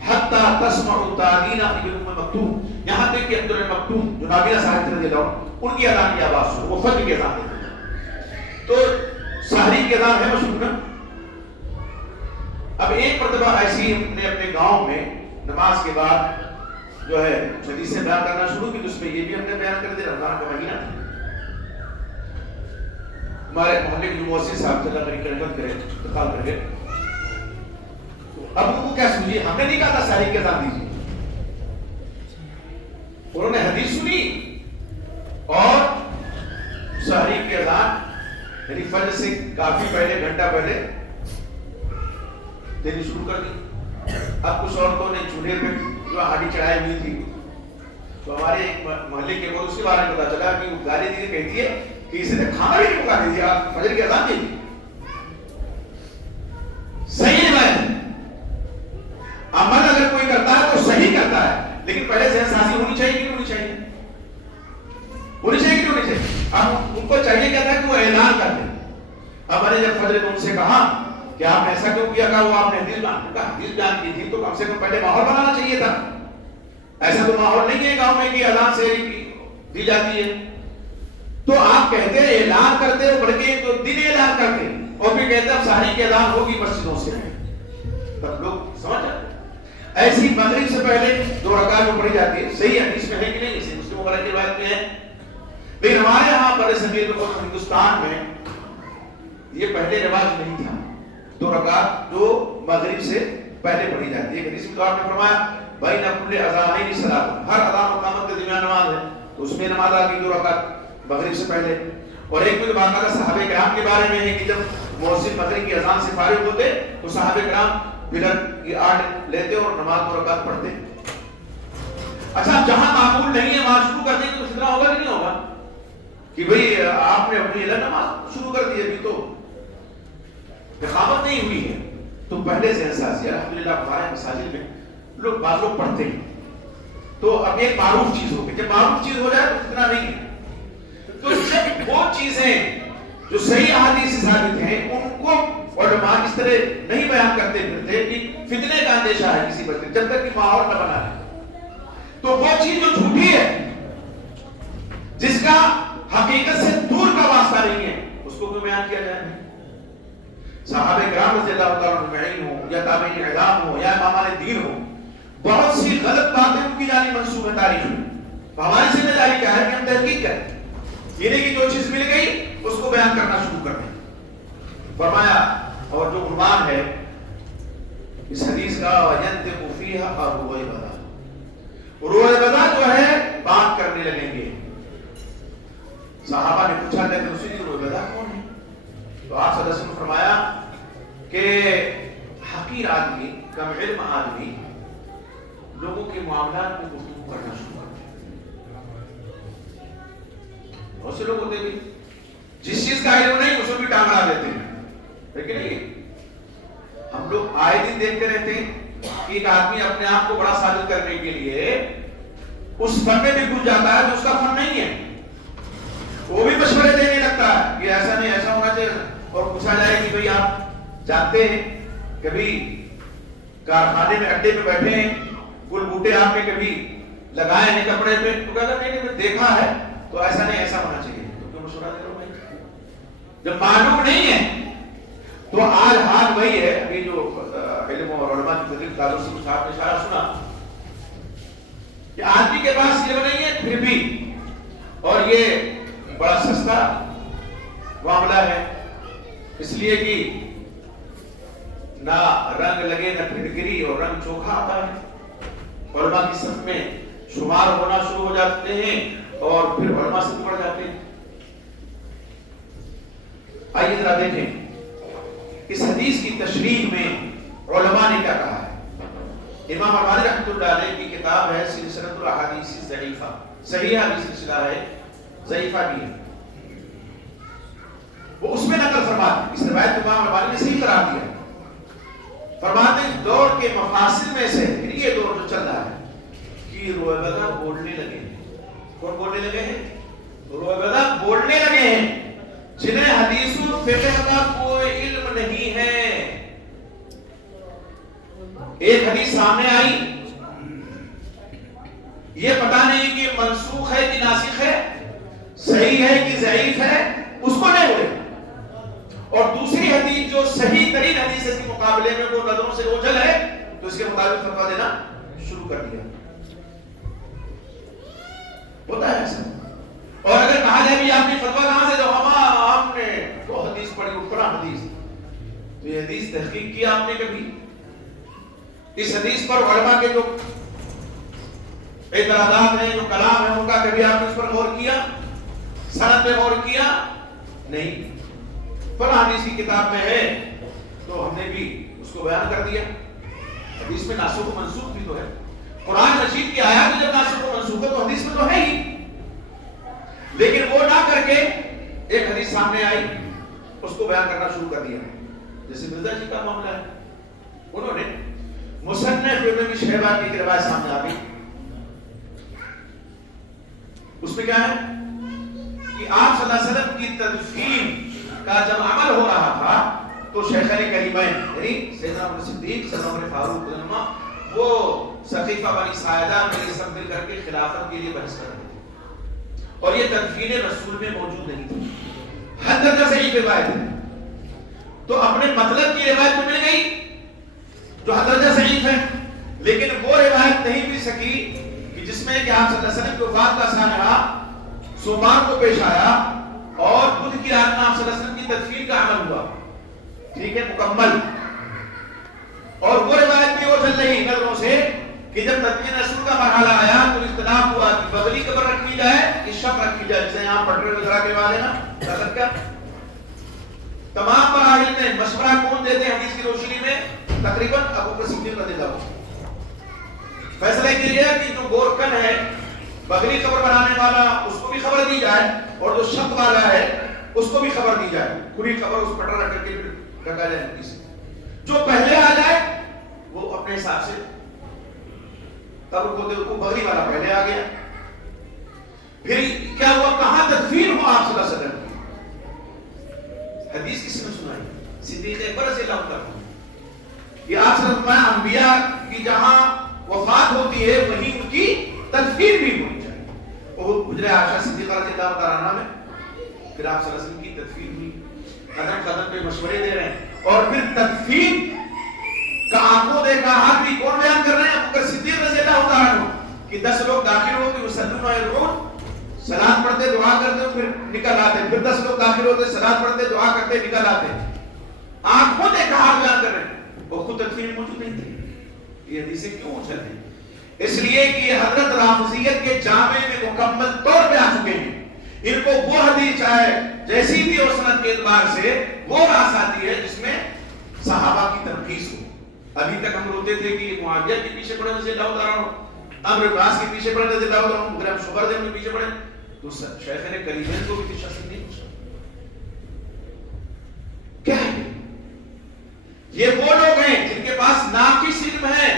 حتی تسمعوا تاذین ابن ام مکتوم, یہاں تک کہ عبد اللہ مکتوم جو نابینا صاحب رضی اللہ عنہ, ان کی اذان کی آواز سنو, وہ فجر کی اذان دیتے تھے. تو سحری کی اذان ہے مشہور نا. اب ایک مرتبہ ایسی ہم نے اپنے گاؤں میں نماز کے بعد جو ہے حدیثیں بیان کرنا شروع کی, تو اس میں یہ بھی ہم نے بیان کر دیا رمضان کا مہینہ تھا. ہمارے محلے کے مؤذن صاحب اللہ کرے رحمت کرے انتقال کر گئے. اب ان کو کیا سمجھیے, ہم نے نہیں کہا تھا سحری کی اذان دیجیے, انہوں نے حدیث سنی اور سحری کی اذان یعنی فجر سے کافی پہلے, گھنٹہ پہلے دینی شروع کر دی. اب کچھ عورتوں نے چولہے پہ جو ہانڈی چڑھائی ہوئی تھی, تو ہمارے ایک محلے کے لوگ اس کے بارے میں پتا چلا کہ وہ گالی دی کہتی ہے کہ اسے نے کھانا بھی نہیں پکا دیا, فجر کی اذان دی. صحیح روایت ہے, عمل اگر کوئی کرتا ہے تو صحیح کرتا ہے, لیکن پہلے ذہن سازی ہونی چاہیے کہ نہیں ہونی چاہیے, ہونی چاہیے کہ نہیں ہونی چاہیے. اب ان کو چاہیے کیا تھا کہ وہ اعلان کر دیں. اب میں نے جب فجر میں ان سے کہا کہ آپ نے ایسا کیوں کیا, کہا وہ آپ نے حدیث بیان کی تھی, تو کم سے کم پہلے ماحول بنانا چاہیے تھا. ایسا تو ماحول نہیں ہے گاؤں میں کہ اذان سے دی جاتی ہے. تو آپ کہتے ہیں اعلان کرتے ہو, بلکہ تو دن اعلان کرتے اور پھر کہتے ہیں سحری کی اذان ہوگی مسجدوں سے, تب لوگ سمجھ جاتے ہیں. ایسی مغرب سے پہلے 2 رکعت جو پڑھی جاتی ہے, صحیح حدیث میں ہے کہ نہیں, اسے مسلم وغیرہ کی روایت میں ہے. لیکن ہمارے یہاں بڑے صغیر میں اور ہندوستان میں یہ پہلے رواج نہیں تھا. 2 رکعت جو مغرب سے پہلے پڑھی جاتی ہے. حدیث میں تو آپ نے فرمایا بین کل اذانین صلاۃ, ہر اذان و اقامت کے درمیان نماز ہے, تو اس میں نماز آ گئی 2 رکعت مغرب سے پہلے. اور ایک میں باقاعدہ صحابہ کرام کے بارے میں ہے کہ جب مؤذن مغرب کی اذان سے فارغ ہوتے تو صحابہ کرام بلال کی آڑ لیتے اور نماز 2 رکعت پڑھتے. اچھا جہاں معقول نہیں ہے وہاں شروع کر دیں گے تو فتنہ ہوگا کہ نہیں ہوگا کہ بھئی آپ نے اپنی نماز شروع کر دی, ابھی تو اقامت نہیں ہوئی ہے. تو پہلے سے احساس ہے الحمدللہ ہمارے مساجد میں لوگ بعض لوگ پڑھتے ہیں, تو اب ایک معروف چیز ہوگی, جب معروف چیز ہو جائے تو فتنہ نہیں ہے. تو جب وہ چیزیں جو صحیح احادیث سے ثابت ہیں ان کو علماء اس طرح نہیں بیان کرتے پھرتے کہ فتنے کا اندیشہ ہے کسی بچے، جب تک کہ ماحول نہ بنا لے۔ تو وہ چیز جو جھوٹی ہے، جس کا حقیقت سے دور کا واسطہ نہیں ہے، اس کو کیوں بیان کیا جائے؟ صحابہ کرام رضی اللہ تعالیٰ عنہ اجمعین ہو یا تابعین اعلام ہو یا امامان دین ہو، بہت سی غلط باتیں ان کی جانب منسوب ہے تاریخ میں۔ ہماری ذمہ داری کیا ہے کہ ہم تحقیق کریں، یعنی کہ جو چیز مل گئی اس کو بیان کرنا شروع کر دیں۔ فرمایا، اور جو عنوان ہے اس حدیث کا، وَيَنْتِقُ فِيهَا الرُّوَيْبَضَةُ، رویبضہ جو ہے بات کرنے لگیں گے۔ صحابہ نے پوچھا کہ رسول اللہ رویبضہ کون ہے؟ تو آپ صلی اللہ علیہ وسلم نے فرمایا کہ حقیر آدمی، کم علم آدمی لوگوں کے معاملات میں گفتگو کرنا شروع کرتے ہیں۔ بہت سے لوگ ہوتے ہیں جس چیز کا علم نہیں اس کو بھی ٹانگ لا دیتے ہیں، لیکن نہیں، ہم لوگ آئے دن دیکھتے رہتے ہیں کہ ایک آدمی اپنے آپ کو بڑا ثابت کرنے کے لیے اس فن میں بھی گھس جاتا ہے جو اس کا فن نہیں ہے، وہ بھی مشورے دینے لگتا ہے کہ ایسا نہیں ایسا ہونا چاہیے، اور پوچھا جائے کہ بھئی آپ جانتے ہیں کبھی کارخانے میں اڈے پہ بیٹھے ہیں، پھول بوٹے آپ نے کبھی لگائے ہیں کپڑے پہ؟ تو کہتا نہیں کہ دیکھا ہے تو ایسا نہیں ایسا ہونا چاہیے، تو کیوں مشورہ دے رہا ہوں بھائی؟ جب معلوم نہیں ہے تو آج حال وہی ہے۔ ابھی جو علم اور علماء کی تدریس تعلق سے صاحب نے اشارہ سنا کہ آدمی کے پاس علم نہیں ہے پھر بھی، اور یہ بڑا سستا معاملہ ہے، اس لیے کہ نہ رنگ لگے نہ پھٹکری اور رنگ چوکھا آتا ہے، علماء کی صف میں شمار ہونا شروع ہو جاتے ہیں اور پھر علماء سے بڑھ جاتے ہیں۔ آئیے ذرا دیکھیں اس حدیث کی تشریح میں علماء نے کیا کہا ہے۔ امام البانی رحمۃ اللہ علیہ کی کتاب ہے سلسلۃ الاحادیث الضعیفہ، صحیح حدیث سلسلہ ہے، ضعیفہ بھی ہے، وہ اس میں نقل فرماتے ہیں، اس روایت کو امام البانی نے صحیح قرار دیا، فرماتے ہیں دور کے مفاصل میں سے یہ دور جو چل رہا ہے کہ رویبضہ بولنے لگے ہیں۔ کون بولنے لگے ہیں؟ رویبضہ بولنے لگے ہیں جنہیں حدیث و فقہ کا کوئی علم نہیں ہے۔ ایک حدیث سامنے آئی، یہ پتہ نہیں کہ منسوخ ہے کہ ناسخ ہے، صحیح ہے کہ ضعیف ہے، اس کو نہیں بولے، اور دوسری حدیث جو صحیح ترین حدیث ہے اس کے مقابلے میں وہ نظروں سے اوجھل ہے تو اس کے مطابق فتویٰ دینا شروع کر دیا۔ ہوتا ہے ایسا، اور اگر کہا جائے کہ آپ نے فتویٰ کہاں سے دو، ہم نے تو حدیث پڑھی اٹھرا حدیث، تو یہ حدیث تحقیق کیا آپ نے کبھی؟ اس حدیث پر علماء کے جو اعتراضات ہیں، جو کلام ہے، ان کا کبھی آپ نے اس پر غور کیا؟ سند پہ غور کیا؟ نہیں، فلاں حدیث کی کتاب میں ہے تو ہم نے بھی اس کو بیان کر دیا۔ حدیث میں ناسخ و منسوخ بھی تو ہے، قرآن مجید کی آیات میں جب ناسخ و منسوخ ہے تو حدیث میں تو ہے ہی، لیکن وہ نہ کر کے ایک حدیث سامنے آئی اس کو بیان کرنا شروع کر دیا۔ جیسے مرزا جی کا معاملہ ہے، انہوں نے مصنف ابن شیبہ کی روایت سامنے آ گئی، اس میں کیا ہے کہ آپ صلی اللہ علیہ وسلم کی تدفین کا جب عمل ہو رہا تھا تو شیخین کریمین یعنی سیدنا ابو صدیق، سیدنا عمر فاروق رضی اللہ عنہ وہ سقیفہ بنی ساعدہ میں یہ سب مل کر کے خلافت کے لیے بحث کر رہے تھے، اور یہ تدفین رسول میں موجود نہیں تھی، حد درجہ صحیح روایت ہے، تو اپنے مطلب کی روایت تو مل گئی جو حد درجہ صحیح ہے، لیکن وہ روایت نہیں مل سکی کہ جس میں کہ آپ صلی اللہ علیہ وسلم کی وفات کا سانحہ سوموار کو پیش آیا اور بدھ کی رات میں آپ صلی اللہ علیہ وسلم کی تدفین کا عمل ہوا، ٹھیک ہے، مکمل، اور وہ روایت بھی وہ چل رہی نظروں سے کہ جب تدفین رسول کا مرحلہ آیا تو اختلاف ہوا کہ بغلی قبر رکھی جائے کہ شق رکھی جائے، جسے یہاں پٹرے وغیرہ کے والے نا دخل کر تمام مراحل میں مشورہ کون دیتے ہیں حدیث کی روشنی میں؟ تقریباً ابو بکر صدیق رضی اللہ عنہ۔ فیصلہ کیا گیا کہ جو گورکن ہے بغلی قبر بنانے والا اس کو بھی خبر دی جائے، اور جو شق والا ہے اس کو بھی خبر دی جائے، کھلی خبر اس پٹرا رکھ کے رکھا جائے مٹی سے، جو پہلے آ جائے وہ اپنے حساب سے قبر کو بغلی والا پہلے آ گیا۔ پھر کیا ہوا، کہاں تدفین ہوا آپ صلی اللہ علیہ وسلم کی؟ حدیث کس نے سنائی؟ صدیق اکبر رضی اللہ تعالیٰ عنہ. یہ آپ صلی اللہ علیہ وسلم انبیاء کی جہاں وفات ہوتی ہے وہیں ان کی تدفین بھی ہونی چاہیے. اور حجرہ عائشہ صدیقہ رضی اللہ تعالیٰ عنہ میں پھر آپ صلی اللہ علیہ وسلم کی تدفین ہوئی. قدم قدم پہ مشورے دے رہے ہیں. اور پھر تدفین کا آنکھوں دیکھا ہاتھ بھی کون بیان کر رہے ہیں؟ ابو بکر صدیق رضی اللہ تعالیٰ عنہ کہ 10 لوگ داخل ہوتے وسلم و یدعون سلام پڑھتے دعا کرتے پھر نکل آتے. پھر 10 لوگ داخل ہوتے سلام پڑھتے دعا کرتے نکل آتے. آنکھوں دیکھا ہاتھ بیان کر رہے ہیں. وہ خود تدفین میں موجود نہیں تھے. یہ حدیثیں کیوں اچھل ہیں؟ اس لیے کہ یہ حضرت رافضیت کے جامع میں مکمل طور پہ آ چکے ہیں. ان کو وہ حدیث چاہے جیسی بھی ہو سند کے اعتبار سے وہ راس آتی ہے جس میں صحابہ کی تنقیص ہو. ابھی تک ہم روتے تھے کہ معاویہ کے پیچھے پڑے رضی اللہ تعالیٰ عنہ, عمرو بن العاص کے پیچھے پڑے رضی اللہ تعالیٰ عنہ, مغیرہ بن شعبہ کے پیچھے پڑے. تو شیخ نے کریمین کو بھی شخص نہیں پوچھا کیا ہے. یہ وہ لوگ ہیں جن کے پاس ناقص علم ہے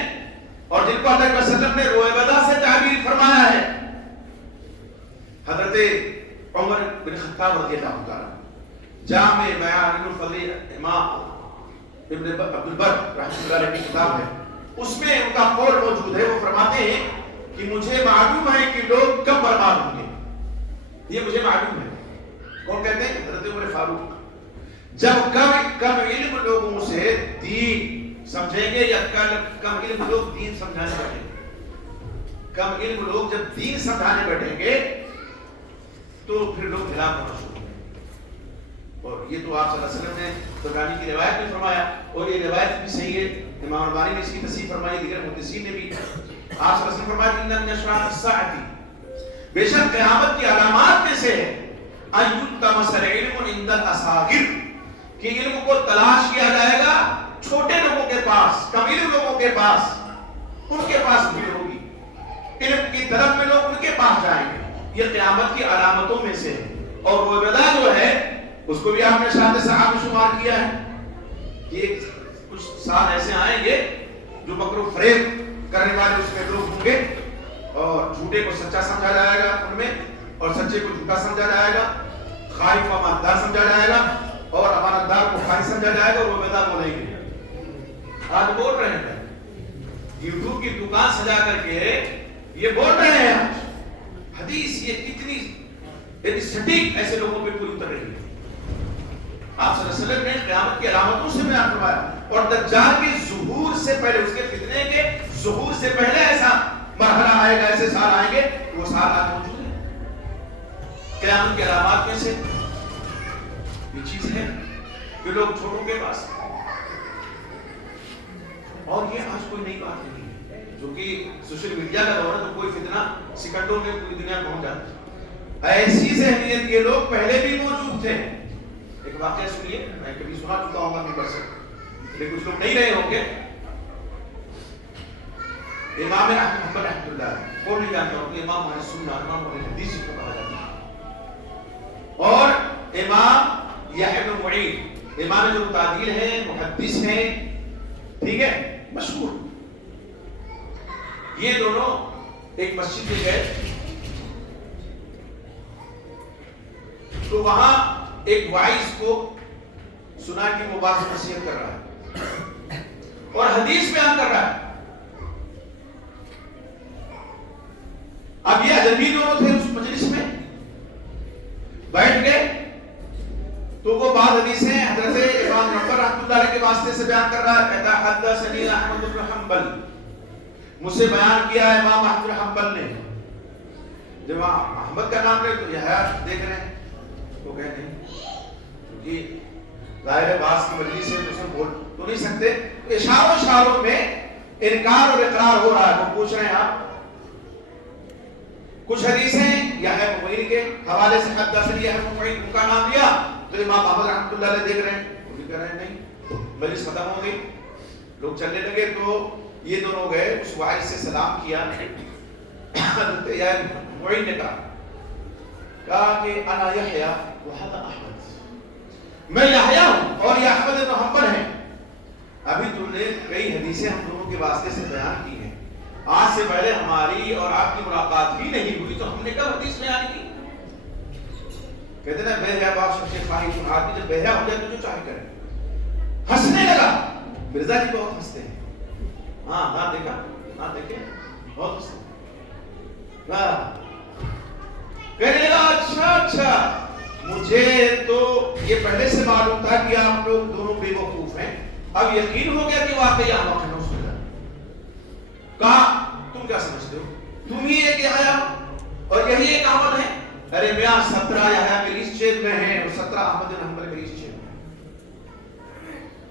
اور جن کو اللہ کے وسلم نے رویبدہ سے تعبیر فرمایا ہے. حضرت عمر بن خطاب رضی اللہ تعالیٰ جامع بیان الفضل امام ابن عبد البر رحمۃ اللہ علیہ کی کتاب ہے, اس میں ان کا قول موجود ہے. وہ فرماتے ہیں کہ مجھے معلوم ہے کہ لوگ کب برباد ہوں گے. یہ مجھے معلوم ہے. کون کہتے ہیں؟ حضرت عمر فاروق. جب کم علم لوگوں سے دین سمجھیں گے یا کم علم لوگ دین سمجھانے بیٹھیں گے. کم علم لوگ جب دین سمجھانے بیٹھیں گے تو پھر لوگ ہلاک ہونا شروع ہوں گے. اور یہ تو آپ صلی اللہ علیہ وسلم نے طبرانی کی روایت میں فرمایا اور یہ روایت بھی صحیح ہے. امام البانی نے اس کی تصحیح فرمائی, دیگر محدثین نے بھی. آپ صلی اللہ علیہ وسلم فرمایا کہ ان اشراط الساعۃ بے شک قیامت کی علامات میں سے ہے ان یلتمس العلم عند الاصاغر کہ علم کو تلاش کیا جائے گا چھوٹے لوگوں کے پاس, کم علم لوگوں کے پاس. ان کے پاس بھیڑ ہوگی, علم کی طرف میں لوگ ان کے پاس جائیں گے. یہ قیامت کی علامتوں میں سے ہے. اور رویبدہ جو ہے اس کو بھی آپ نے شاہد صاحب شمار کیا ہے کہ کچھ سال ایسے آئیں گے جو مکر و فریب کرنے والے اس میں لوگ ہوں گے اور جھوٹے کو سچا سمجھا جائے گا ان میں اور سچے کو جھوٹا سمجھا جائے گا. خائن کو امانتدار سمجھا جائے گا اور امانتدار کو خائن سمجھا جائے گا. اور رویبدہ بولیں گے. آج بول رہے ہیں یوٹیوب کی دکان سجا کر کے یہ بول رہے ہیں آج حدیث یہ کتنی سٹیک ایسے لوگوں پہ پوری اتر رہی ہے. آپ صلی اللہ علیہ وسلم نے قیامت کی علامتوں سے بیان فرمایا اور دجال کے ظہور سے پہلے, اس کے فتنے کے ظہور سے پہلے ایسا مرحلہ آئے گا, ایسے سال آئیں گے. وہ سال آج موجود ہے. قیامت کی علامات میں سے یہ چیز ہے کہ لوگ چھوٹوں کے پاس, اور یہ آج کوئی نئی بات نہیں ہے جو کہ سوشل میڈیا کا دور ہے تو کوئی فتنہ سیکنڈوں میں پوری دنیا پہنچ جاتا ہے. ایسی ذہنیت کے لوگ پہلے بھی موجود تھے. ایک واقعہ سنیے, میں کبھی سنا چکا ہوں گا نہیں پڑھ سکتا لیکن کچھ لوگ نہیں رہے ہوں گے. امام احمد رحمۃ اللہ کون نہیں جانتا ہوں کہ امام ہمارے سننا امام ہمارے حدیث کو کہا جاتا ہے. اور امام یحییٰ بن معین امام جو تعدیل ہیں محدث ہیں, ٹھیک ہے, مشہور. یہ دونوں ایک مسجد میں گئے تو وہاں ایک وائز کو سنا کہ وہ بات نصیحت کر رہا ہے اور حدیث بیان کر رہا ہے. اب یہ اجنبی دونوں تھے اس مجلس میں, بیٹھ گئے تو وہ بعض حدیثیں حضرت امام نبوی رحمۃ اللہ علیہ کے واسطے سے بیان کر رہا ہے. کہتا ہے حدثنی احمد بن حنبل, مجھ سے بیان کیا ہے امام احمد بن حنبل نے. جب احمد کا نام لے تو یحییٰ دیکھ رہے ہیں وہ کہتے ہیں کیونکہ ظاہر ہے باس کی مجلس سے تو بول تو نہیں سکتے. اشاروں میں انکار اور اقرار ہو رہا ہے. وہ پوچھ رہے ہیں آپ کچھ حدیثیں یحییٰ بن معین کے حوالے سے حدثنی یحییٰ بن معین ان کا نام لیا تو امام احمد رحمۃ اللہ علیہ دیکھ رہے ہیں, وہ بھی کہہ رہے ہیں نہیں. مجلس ختم ہو گئی, لوگ چلنے لگے تو یہ دونوں گئے اس واحد سے سلام کیا. حضرت یحییٰ بن معین نے کہا کہ انا یحییٰ وہذا احمد, میں یحییٰ ہوں اور یہ احمد بن حنبل ہیں. ابھی تم نے کئی حدیثیں ہم دونوں کے واسطے سے بیان کی ہیں, آج سے پہلے ہماری اور آپ کی ملاقات ہی نہیں ہوئی تو ہم نے کب حدیث بیان کی. کہتے ہیں بے حیا باش شیخ خانی آدمی جب بے حیا ہو جائے تو جو چاہے کرے. مرزا جی بہت ہنستے ہیں. ہاں دیکھا, ہاں دیکھے, بہت ہنستے ہیں. کہنے لگا اچھا مجھے تو یہ پہلے سے معلوم تھا کہ آپ لوگ دونوں بے وقوف ہیں, اب یقین ہو گیا کہ واقعی یہاں وقت ہے. کہا تم کیا سمجھتے ہو, تم ہی ایک آیا اور یہی ایک احمد ہے. ارے میاں 17 یحییٰ میری اس جیب میں ہیں اور 17 احمد بن حنبل میری اس جیب میں.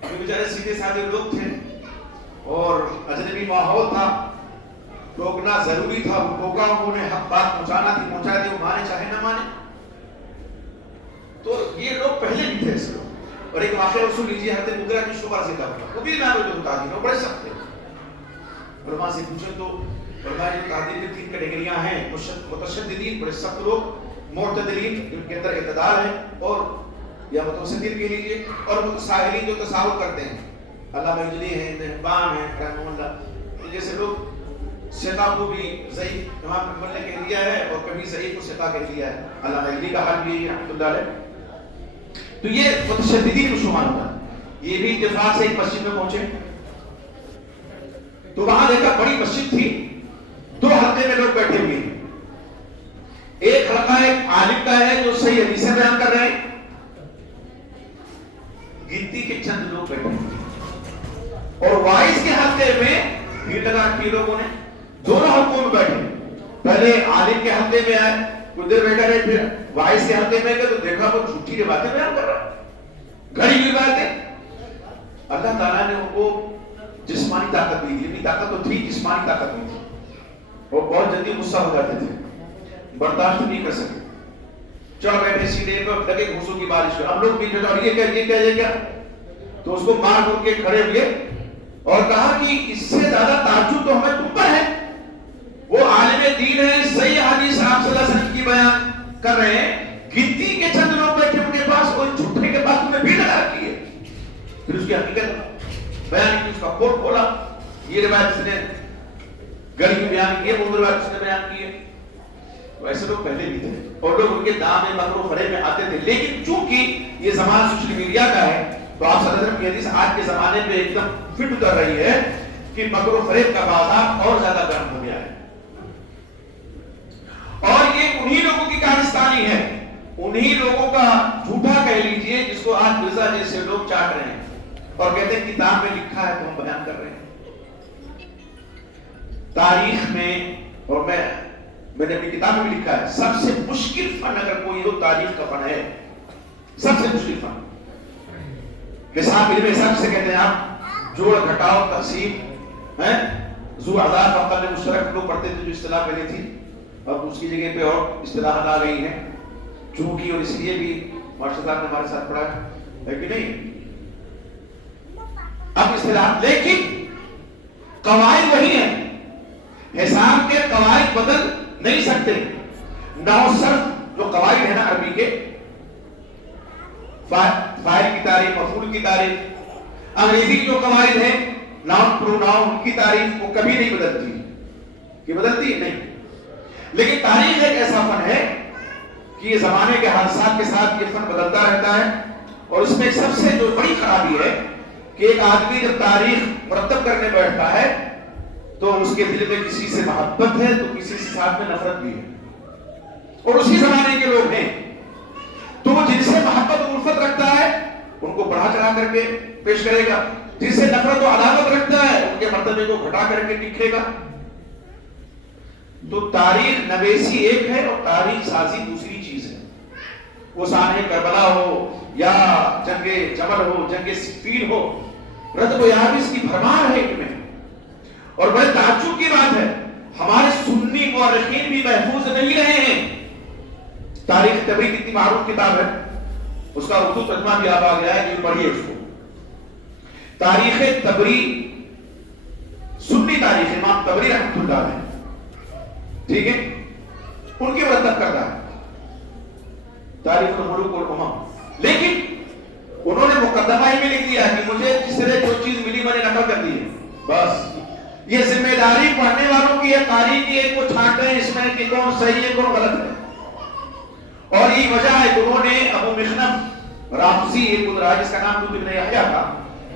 یہ بیچارے سیدھے سادے لوگ تھے اور اجنبی ماحول تھا, ٹوکنا ضروری تھا. وہ ٹوکا, انہوں نے حق بات پہنچانا تھی, پہنچا دی, وہ مانے چاہے نہ مانے. تو یہ لوگ پہلے بھی تھے ایسے لوگ. اور ایک واقعہ سن لیجیے, حضرت مغیرہ کی شعبہ سے کہا, وہ بھی میں جو بتا دی وہ بڑے سخت تھے. علماء سے پوچھیں تو علماء جو تعدیل کی 3 کیٹیگریاں ہیں, متشددین بڑے سخت لوگ, معتدلین جن کے اندر اعتدال ہے, اور یا متوسطین کہہ لیجیے, اور متساہلین جو تساہل کرتے ہیں. علامہ اجلی ہیں, ابن حبان ہیں رحمہ اللہ, جیسے لوگ ثقہ کو بھی ضعیف امام احمد نے کہہ دیا ہے اور کبھی ضعیف کو ثقہ کہہ دیا ہے. علامہ اجلی کا حال بھی ہے رحمۃ اللہ علیہ. تو یہ متشددین کو شمار ہوتا ہے. یہ بھی اتفاق سے ایک مسجد میں پہنچے تو وہاں دیکھا بڑی مسجد تھی, 2 حلقے میں لوگ بیٹھے ہوئے ہیں. ایک حلقہ ایک عالم کا ہے جو صحیح حدیثیں بیان کر رہے ہیں, گنتی کے چند لوگ بیٹھے ہیں, اور وائس کے حلقے میں بھیڑ لگا کے لوگوں نے دونوں حلقوں میں بیٹھے. پہلے عالم کے حلقے میں آئے, کچھ دیر بیٹھا رہے, پھر وائس کے حلقے میں گئے تو دیکھا وہ جھوٹی کی باتیں بیان کر رہا ہے, گھڑی ہوئی باتیں. اللہ تعالیٰ نے ان کو جسمانی طاقت دی, علمی طاقت تو تھی, جسمانی طاقت نہیں تھی. وہ بہت جلدی غصہ ہو جاتے تھے, برداشت نہیں کر سکتے. چڑھ بیٹھے سیڑھے پر, لگے گھوسوں کی بارش. ہم لوگ بھی جو یہ کیا تو اس کو مار مار کے کھڑے ہوئے اور کہا کہ اس سے زیادہ تعجب تو ہمیں تم پر ہے. وہ عالم دین ہے, صحیح حدیث آپ صلی اللہ علیہ وسلم کی بیان کر رہے ہیں, گنتی کے چند لوگ بیٹھے ان کے پاس, کوئی جھوٹے کے پاس تمہیں بھی لگا کی ہے. پھر اس کی حقیقت بیان کی, اس کا کھول کھولا. یہ روایت اس نے گڑی میں بیان کی ہے, وہ روایت اس نے بیان کی ہے. ویسے لوگ پہلے بھی تھے اور لوگ ان کے دام میں مکر و فریب میں آتے تھے. لیکن چونکہ یہ زمانہ سوشل میڈیا کا ہے تو آپ صلی اللہ علیہ وسلم کی حدیث آج کے زمانے پہ ایک دم فٹ اتر رہی ہے کہ مکر و فریب کا بازار اور زیادہ گرم ہو گیا ہے. اور یہ انہی لوگوں کی کارستانی ہے, انہی لوگوں کا جھوٹا کہہ لیجئے جس کو آج مرزا جیسے لوگ چاٹ رہے ہیں اور کہتے ہیں کتاب میں لکھا ہے تو ہم بیان کر رہے ہیں. تاریخ میں, اور میں نے اپنی کتاب میں بھی لکھا ہے, سب سے مشکل فن اگر کوئی ہو تاریخ کا فن ہے. سب سے مشکل فن حساب علم حساب سے کہتے ہیں آپ, جوڑ گھٹاؤ تقسیم, ذو اعداد فقط مشترک لوگ پڑھتے تھے جو اصطلاح پہلے تھی, اب اس کی جگہ پہ اور اصطلاحات آ گئی ہیں. چونکہ اور اس لیے بھی مارشل صاحب نے ہمارے ساتھ پڑھا ہے کہ نہیں, اب اصطلاحات, لیکن قواعد وہی ہیں. حساب کے قواعد بدل نہیں سکتے. نحو صرف جو قواعد ہے نا عربی کے, فاعل کی تعریف, مفعول کی تعریف, انگریزی کی جو قواعد ہیں ناؤن پروناؤن کی تعریف, وہ کبھی نہیں بدلتی. کہ بدلتی ہے نہیں. لیکن تاریخ ایک ایسا فن ہے کہ یہ زمانے کے حادثات کے ساتھ یہ فن بدلتا رہتا ہے. اور اس میں سب سے جو بڑی خرابی ہے کہ ایک آدمی جب تاریخ مرتب کرنے بیٹھتا ہے تو اس کے دل میں کسی سے محبت ہے تو کسی سے ساتھ میں نفرت بھی ہے, اور اسی زمانے کے لوگ ہیں. تو وہ جن سے محبت و الفت رکھتا ہے ان کو بڑھا چڑھا کر کے پیش کرے گا, جن سے نفرت و عداوت رکھتا ہے ان کے مرتبے کو گھٹا کر کے لکھے گا. تو تاریخ نویسی ایک ہے اور تاریخ سازی دوسری چیز ہے. وہ سانحہ کربلا ہو یا جنگ جمل ہو, جنگ صفین ہو, رتب و یابس کی بھرمار ہے ان میں. اور بڑے تعجب کی بات ہے ہمارے سنی مورخین بھی محفوظ نہیں رہے ہیں. تاریخ تبری کتنی معروف کتاب ہے, اس کا اردو ترجمہ بھی اب آ گیا ہے, یہ پڑھیے اس کو. تاریخ تبری, سنی تاریخ امام تبری رحمۃ اللہ علیہ, ٹھیک ہے, ان کی مرتب کرتا ہے تاریخ الملوک والامم. لیکن انہوں نے مقدمہ ہی میں لکھ دیا کہ مجھے جس طرح جو چیز ملی میں نے نقل کر دی ہے. بس یہ ذمہ داری پڑھنے والوں کی ہے, قاری کی ہے, کو چھانٹ رہے ہیں اس میں کہ کون صحیح ہے کون غلط ہے. اور یہ وجہ ہے کہ انہوں نے ابو مخنف رافضی ایک گزرا جس کا نام ابن یحییٰ تھا,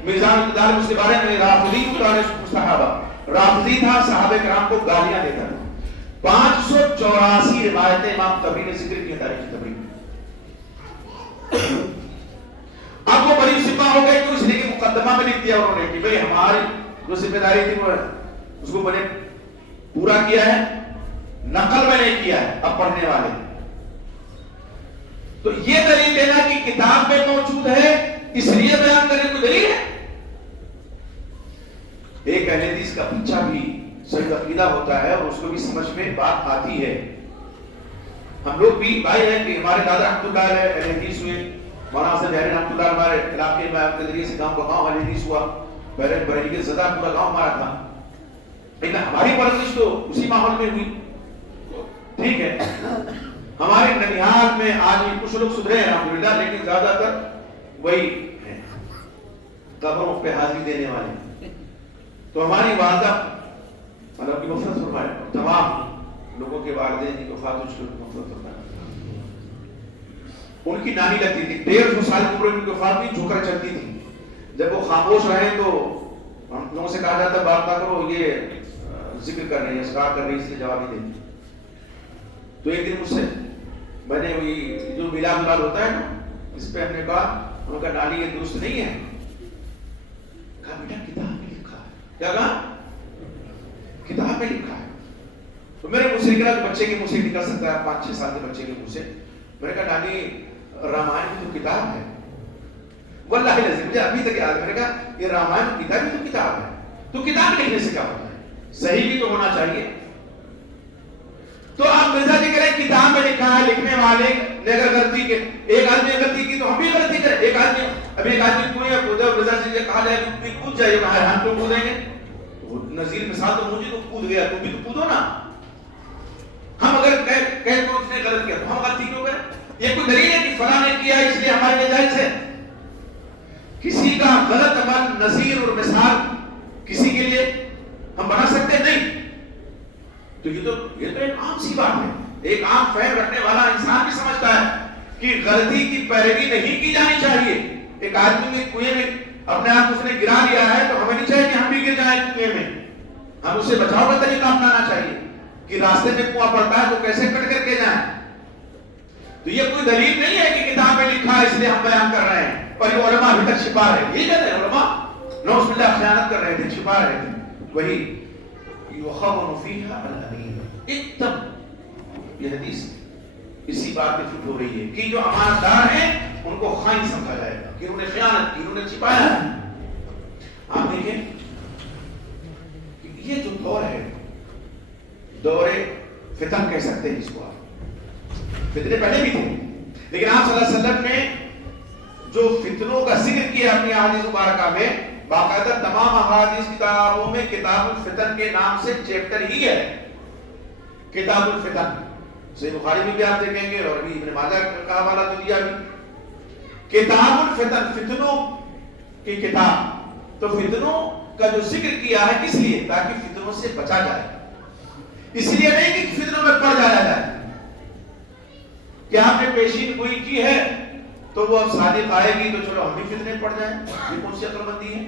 میزان اقتدار اس کے بارے میں رافضی صحابہ رافضی تھا، صحابہ کرام کو گالیاں دیتا تھا. 584 روایتیں امام طبری نے ذکر کی تاریخ طبری. اب وہ بڑی سپاہ ہو گئے تو اس لیے کہ مقدمہ میں لکھ دیا انہوں نے کہ بھئی ہماری جو ذمہ داری تھی وہ اس کو میں نے پورا کیا ہے، نقل میں نہیں کیا ہے، اب پڑھنے والے. تو یہ دلیل دینا کہ کتاب میں موجود ہے اس لیے بیان کرنے کو دلیل ہے. ایک اہل حدیث کا بچہ بھی صحیح عقیدہ ہوتا ہے اور اس کو بھی سمجھ میں بات آتی ہے. ہم لوگ بھی بھائی ہیں کہ ہمارے دادا رحمۃ اللہ علیہ اہل حدیث ہوئے، مولانا سے بحری رحمۃ اللہ ہمارے علاقے میں آپ کے ذریعے سے گاؤں کا گاؤں اہل حدیث ہوا، بریلی کے زدہ پورا گاؤں ہمارا تھا. لیکن ہماری پرورش تو اسی ماحول میں ہوئی. ٹھیک ہے، ہمارے ننیہال میں آج بھی کچھ لوگ سدھرے ہیں الحمدللہ، لیکن زیادہ تر وہی ہیں قبروں پہ حاضری دینے والے. تو ہماری والدہ اللہ کی مغفرت فرمائے، تمام لوگوں کے والدین کی وفات ہو چکی، مغفرت فرمائے. ان کی نانی لگتی تھی، 150 سال کی عمر میں ان کی وفات بھی جھوکر چلتی تھی. جب وہ خاموش رہے تو ہم لوگوں سے کہا جاتا بات نہ کرو، یہ ذکر کر رہے ہیں، اذکار کر رہے ہیں، اس لیے جواب ہی دیں. تو ایک دن مجھ سے میں نے وہی جو میلاد میلاد ہوتا ہے نا اس پہ ہم نے کہا، انہوں نے کہا نانی یہ درست نہیں ہے. کہا بیٹا کتاب میں لکھا ہے. کیا کہا؟ کتاب میں لکھا ہے. تو میرے منہ سے نکلا، جو بچے کے منہ سے نکل سکتا ہے 5-6 سال کے بچے کے منہ سے. میں نے کہا نانی رامائن کی تو کتاب ہے. واللہ العظیم مجھے ابھی تک یاد ہے. میں نے کہا یہ رامائن کی کتاب ہی تو کتاب ہے، تو کتاب لکھنے سے کیا ہوتا ہے؟ صحیح بھی تو ہونا چاہیے. تو آپ مرزا جی کریں کتاب میں لکھا ہے، لکھنے والے نے اگر غلطی کی، ایک آدمی نے غلطی کی تو ہم بھی غلطی کریں. ایک آدمی کنویں کودے اور مرزا جی سے کہا جائے کہ کود جائے، کہا ہم تو کودیں گے. نظیر مثال تو مجھے تو کود گیا، تم بھی تو کودو نا. ہم اگر کہیں تو اس نے غلط کیا تو ہم غلطی کیوں کریں؟ یہ کوئی دلیل ہے کہ فلاں نے کیا اس لیے ہمارے لیے جائز ہے؟ کسی کا غلط عمل نظیر اور مثال کسی کے لیے ہم بنا سکتے نہیں. تو یہ تو ایک عام سی بات ہے. ایک عام فہم رکھنے والا انسان بھی سمجھتا ہے کہ غلطی کی پیروی نہیں کی جانی چاہیے. ایک آدمی نے کنویں میں اپنے آپ اس نے گرا لیا ہے تو ہمیں نہیں چاہیے کہ ہم بھی گر جائیں کنویں میں. ہم اس سے بچاؤ کا طریقہ اپنانا چاہیے کہ راستے میں کنواں پڑتا ہے تو کیسے کٹ کر کے جائیں. تو یہ کوئی دلیل نہیں ہے کہ کتاب میں لکھا ہے اس لیے ہم بیان کر رہے ہیں. اور یہ علماء ابھی تک چھپا رہے، یہ کہتے ہیں علماء نوز باللہ خیانت کر رہے تھے، چھپا رہے تھے. وہی یخون فیہا الامین. ایک دم یہ حدیث اسی بات پہ فٹ ہو رہی ہے کہ جو امانتدار ہیں ان کو خائن سمجھا جائے گا کہ انہوں نے خیانت کی، انہوں نے چھپایا. آپ دیکھیں یہ جو دور ہے، دور فتن کہہ سکتے ہیں اس کو. آپ فتنے پہلے بھی تھے، لیکن آپ صلی اللہ علیہ وسلم نے جو فتنوں کا ذکر کیا اپنی احادیث مبارکہ میں، باقاعدہ تمام احادیث کتابوں میں کتاب الفتن کے نام سے چیپٹر ہی ہے. کتاب الفتن صحیح بخاری میں بھی آپ دیکھیں گے، اور ابن ماجہ کا حوالہ تو دیا بھی. کتاب الفتن، فتنوں کی کتاب. تو فتنوں کا جو ذکر کیا ہے کس لیے؟ تاکہ فتنوں سے بچا جائے. اس لیے نہیں کہ فتنوں میں پڑ جایا جائے. کہ آپ نے پیشین گوئی کی ہے تو وہ اب صادق آئے گی تو چلو ہم بھی فتنے پڑ جائیں. یہ کون سی عقل مندی ہے؟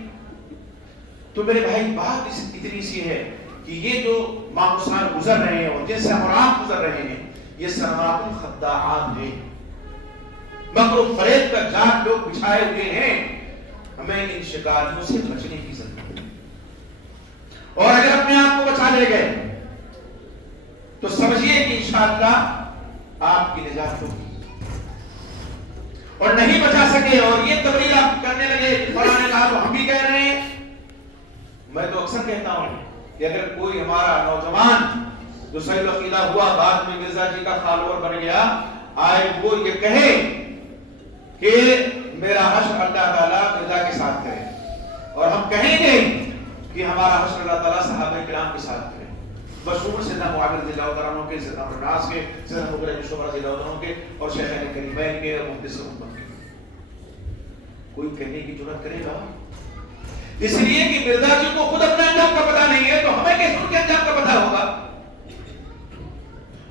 تو میرے بھائی بات اتنی سی ہے کہ یہ جو ماموسان گزر رہے ہیں اور جن سے امراض گزر رہے ہیں، یہ سنوات الخداعات ہیں، مکر و فریب کا جال لوگ بچھائے ہوئے ہیں. ہمیں ان شکاریوں سے بچنے کی ضرورت ہے. اور اگر اپنے آپ کو بچا لے گئے تو سمجھیے کہ انشاءاللہ آپ کی نجات ہوگی. اور نہیں بچا سکے اور یہ تبلیغ آپ کرنے لگے فلاں نے کہا تو ہم بھی کہہ رہے ہیں. میں تو اکثر کہتا ہوں کہ اگر کوئی ہمارا نوجوان جو صحیح العقیدہ ہوا بعد میں مرزا جی کا فالوور بن گیا، آئے وہ یہ کہے کہ میرا حشر اللہ تعالیٰ مرزا کے ساتھ کرے، اور ہم کہیں گے کہ ہمارا حشر اللہ تعالیٰ صحابہ کرام کے ساتھ کرے. مشہور سیدنا معاویہ رضی اللہ عنہ کے، سیدنا عمرو بن العاص کے، سیدنا مغیرہ بن شعبہ رضی اللہ عنہ کے، اور شیخین کریمین کے، اور محدث امت کے. کوئی کہنے کی جرات کرے گا؟ اس لیے کہ مرزا جی کو خود اپنے انجام کا پتہ نہیں ہے تو ہمیں کیسے ان کے انجام کا پتہ ہوگا؟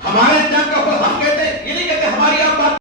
ہمارے انجام کا خود ہم کہتے ہیں، یہ نہیں کہتے ہماری آپ بات